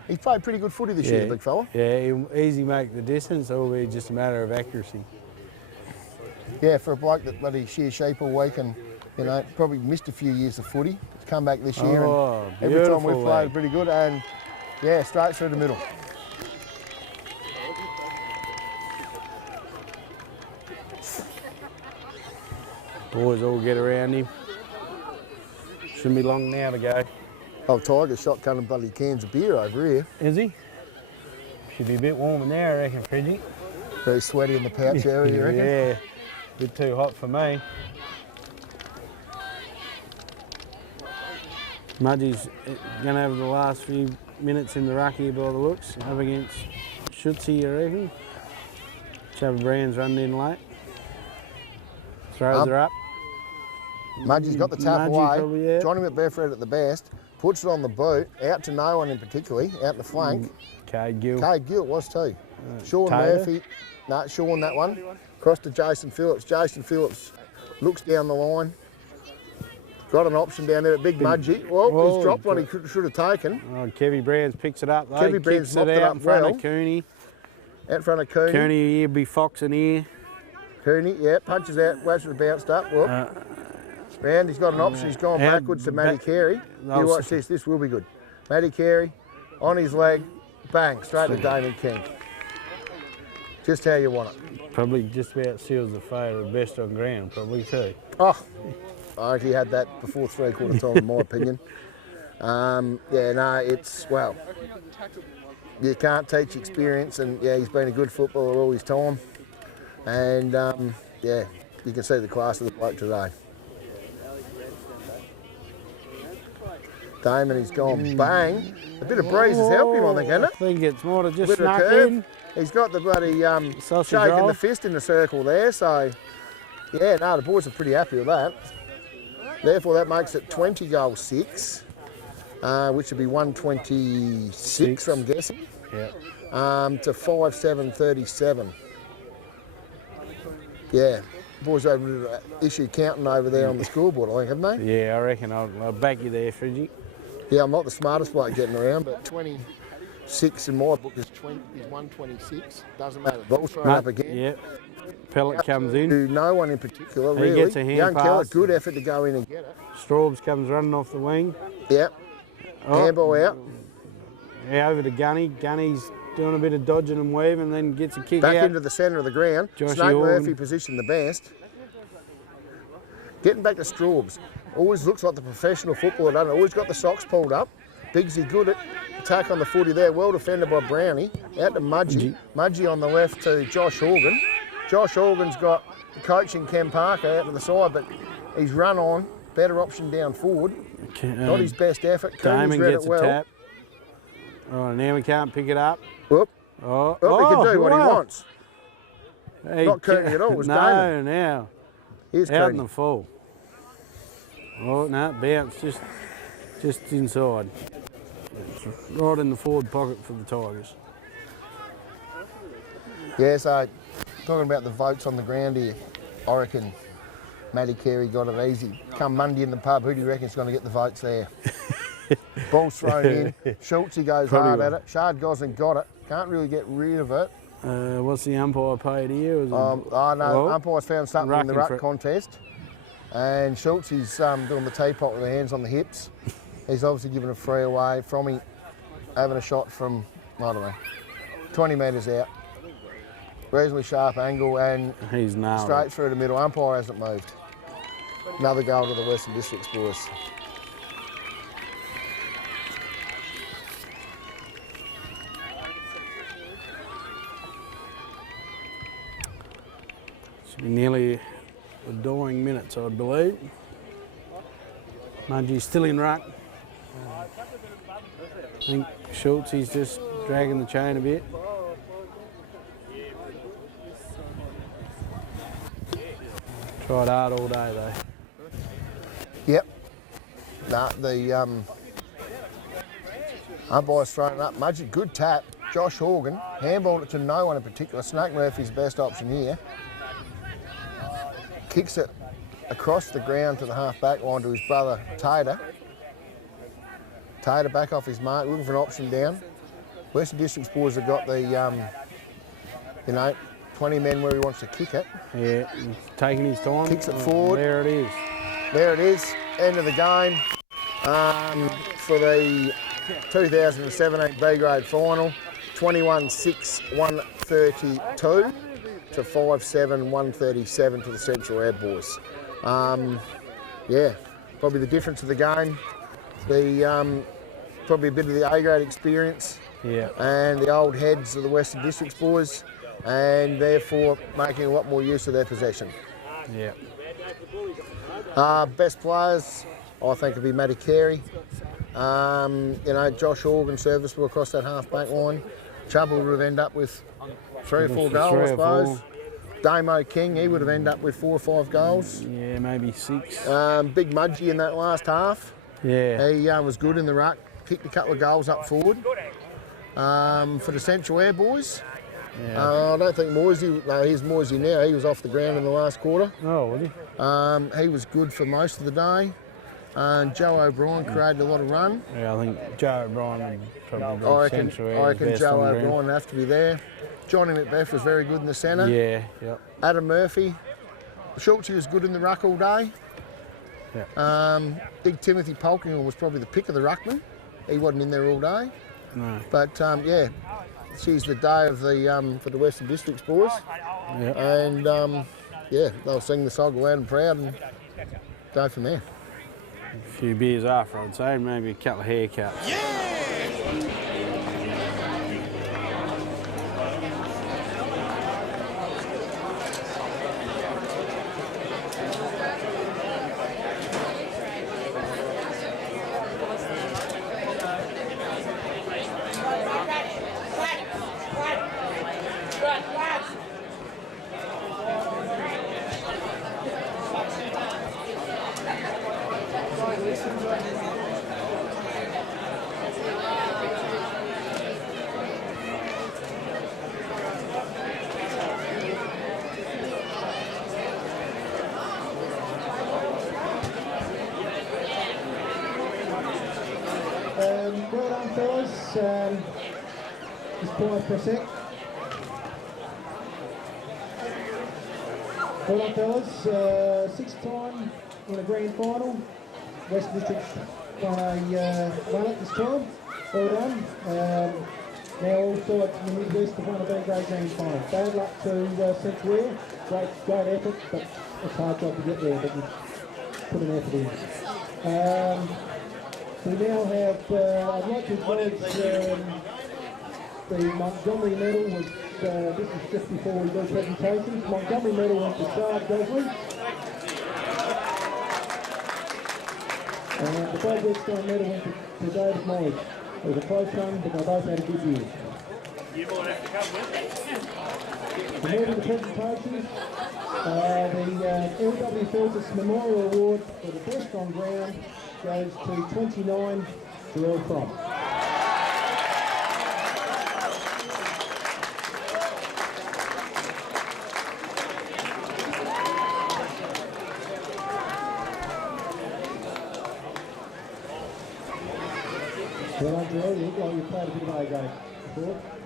He's played pretty good footy this year, the big fella. Yeah, he'll easy make the distance. It'll be just a matter of accuracy. Yeah, for a bloke that bloody shear sheep all week and, you know, probably missed a few years of footy. He's come back this year and every time we've played pretty good, and yeah, straight through the middle. Boys all get around him. Shouldn't be long now to go. Oh, Tiger's shotgunning bloody cans of beer over here. Is he? Should be a bit warmer now, I reckon, Fridgie. Very sweaty in the pouch area, you reckon? Yeah, a bit too hot for me. Mudgy's going to have the last few minutes in the ruck here by the looks, up against Schutzy, I reckon. Chubba Brown's running in late. Throws her up. Mudgy's got the tap away. Probably, Johnny McBeffred at the best. Puts it on the boot, out to no one in particularly, out the flank. Cade Gill. Cade Gill was too. Sean Taylor. Murphy. No, Sean that one. Cross to Jason Phillips. Jason Phillips looks down the line. Got an option down there at Big Mudgy. Well, he's dropped one he should have taken. Oh, Kevy Brands picks it up though. Kevy Brands mopped it out up in front well. of Cooney. Out in front of Cooney. Cooney here be foxing here. Cooney, yeah, punches out, waves it bounced up. Well, round, he's got an option. He's gone backwards to Matty Carey. You watch this will be good. Matty Carey on his leg, bang, straight to Damon King. Just how you want it. Probably just about seals the fate of the best on ground, probably too. Oh, I actually had that before 3/4 time, in my opinion. Yeah, no, it's, well, you can't teach experience, and yeah, he's been a good footballer all his time. And yeah, you can see the class of the bloke today. Damon, he's gone bang. A bit of breeze has helped him, I think, hasn't it? I think it's more to just Bit of snuck curve. in. He's got the bloody Sausage shaking roll. the fist in the circle there, so yeah, no, the boys are pretty happy with that. Therefore, that makes it 20 goals 6, which would be 126, I'm guessing, Yeah. to 5-7-37. Yeah, boys have an issue counting over there on the scoreboard, I think, haven't they? Yeah, I reckon I'll back you there, Fridgie. Yeah, I'm not the smartest bloke getting around, but 26 in my book is 126. Doesn't matter. Ball's thrown up again. Yeah. Pellet comes in. To no one in particular, He really. gets a hand Young Keller, pass. good effort to go in and get it. Straubs comes running off the wing. Yep. Oh. Handball out. Yeah, over to Gunny. Gunny's doing a bit of dodging and weaving, then gets a kick Back out. into the centre of the ground. Joshy Snake Organ. Murphy positioned the best. Getting back to Straubs. Always looks like the professional footballer, doesn't it? Always got the socks pulled up. Bigsy good at attack on the footy there. Well defended by Brownie. Out to Mudgee. Mudgee on the left to Josh Organ. Josh Organ's got the coaching Ken Parker out to the side, but he's run on. Better option down forward. Not his best effort. Cooney's Damon read gets it well. a tap. Oh, now we can't pick it up. Whoop. Oh, He can do what he wow. wants. Hey, Not Cooney at all, it was no, Damon. now. Here's Out in Cooney. the full. Oh, no, bounce just inside. It's right in the forward pocket for the Tigers. Yeah, so talking about the votes on the ground here, I reckon Matty Carey got it easy. Come Monday in the pub, who do you reckon's going to get the votes there? Ball's thrown in. Schultze goes Probably hard will. at it. Shard Gosling got it. Can't really get rid of it. What's the umpire paid here? Was it, Oh no, umpire's found something in the Ruck ruck contest. And Schultze's doing the teapot with the hands on the hips. He's obviously given a free away from him, having a shot from, I don't know, 20 metres out. Reasonably sharp angle and He's nailed straight it. through the middle. Umpire hasn't moved. Another goal to the Western Districts boys. Should be nearly the dying minutes, I believe. Mudgee's still in ruck. I think Schultz, he's just dragging the chain a bit. Tried hard all day though. Yep. Nah, the umpire's thrown it up. Mudgee, good tap. Josh Horgan handballed it to no one in particular. Snake Murphy's best option here. Kicks it across the ground to the half-back line to his brother Tater. Tater back off his mark, looking for an option down. Western Districts boys have got the, 20 men where he wants to kick it. Yeah, he's taking his time. Kicks it forward. There it is. There it is, end of the game for the 2017 B-grade final. 21-6-132 to 5-7-137 to the Central Ed boys. Yeah, probably the difference of the game. The probably a bit of the A-grade experience Yeah. and the old heads of the Western Districts boys, and therefore making a lot more use of their possession. Yeah. Best players, I think, would be Matty Carey. Josh Organ serviceable across that half-back line. Chubb would have ended up with 3 or 4 goals, I suppose. Damo King, he would have ended up with 4 or 5 goals. Yeah, maybe 6. Big Mudgee in that last half. Yeah. He was good in the ruck, kicked a couple of goals up forward. For the Central Air boys, Yeah. I don't think Moisey, no, he's Moisey now, he was off the ground in the last quarter. Oh, was he? He was good for most of the day. And Joe O'Brien created a lot of run. Yeah, I think Joe O'Brien would probably I be reckon, Central I Air's reckon best Joe on the ground. O'Brien would have to be there. Johnny McBeth was very good in the centre. Yeah, yep. Adam Murphy. Schultze was good in the ruck all day. Big Timothy Polkingham was probably the pick of the ruckman. He wasn't in there all day. No. But yeah, she's the day of the for the Western Districts boys. Yeah. And yeah, they'll sing the song loud and proud and go from there. A few beers after, I'd say, maybe a couple of haircuts. Well done, fellas. Just pause for a sec. Well done, fellas. Sixth time in a grand final. West District's won it this time. Well done. Now all sides in the Midwest have won a B-grade grand final. Bad luck to Central. Great effort, but it's a hard job to get there, but you put an effort in. We now have, I'd like to acknowledge the Montgomery medal was, this is just before we do presentations. Montgomery medal went to Shard Gosley. And the Bob Whetstone medal went to David Molly. It was a close one, but they both had a good year. You might have to come with it. The medal of the presentations, the LW Feltus Memorial Award for the best on ground goes to 29 Jarrell Fromm. Well done, Jarrell. You look like you played a bit of A game before.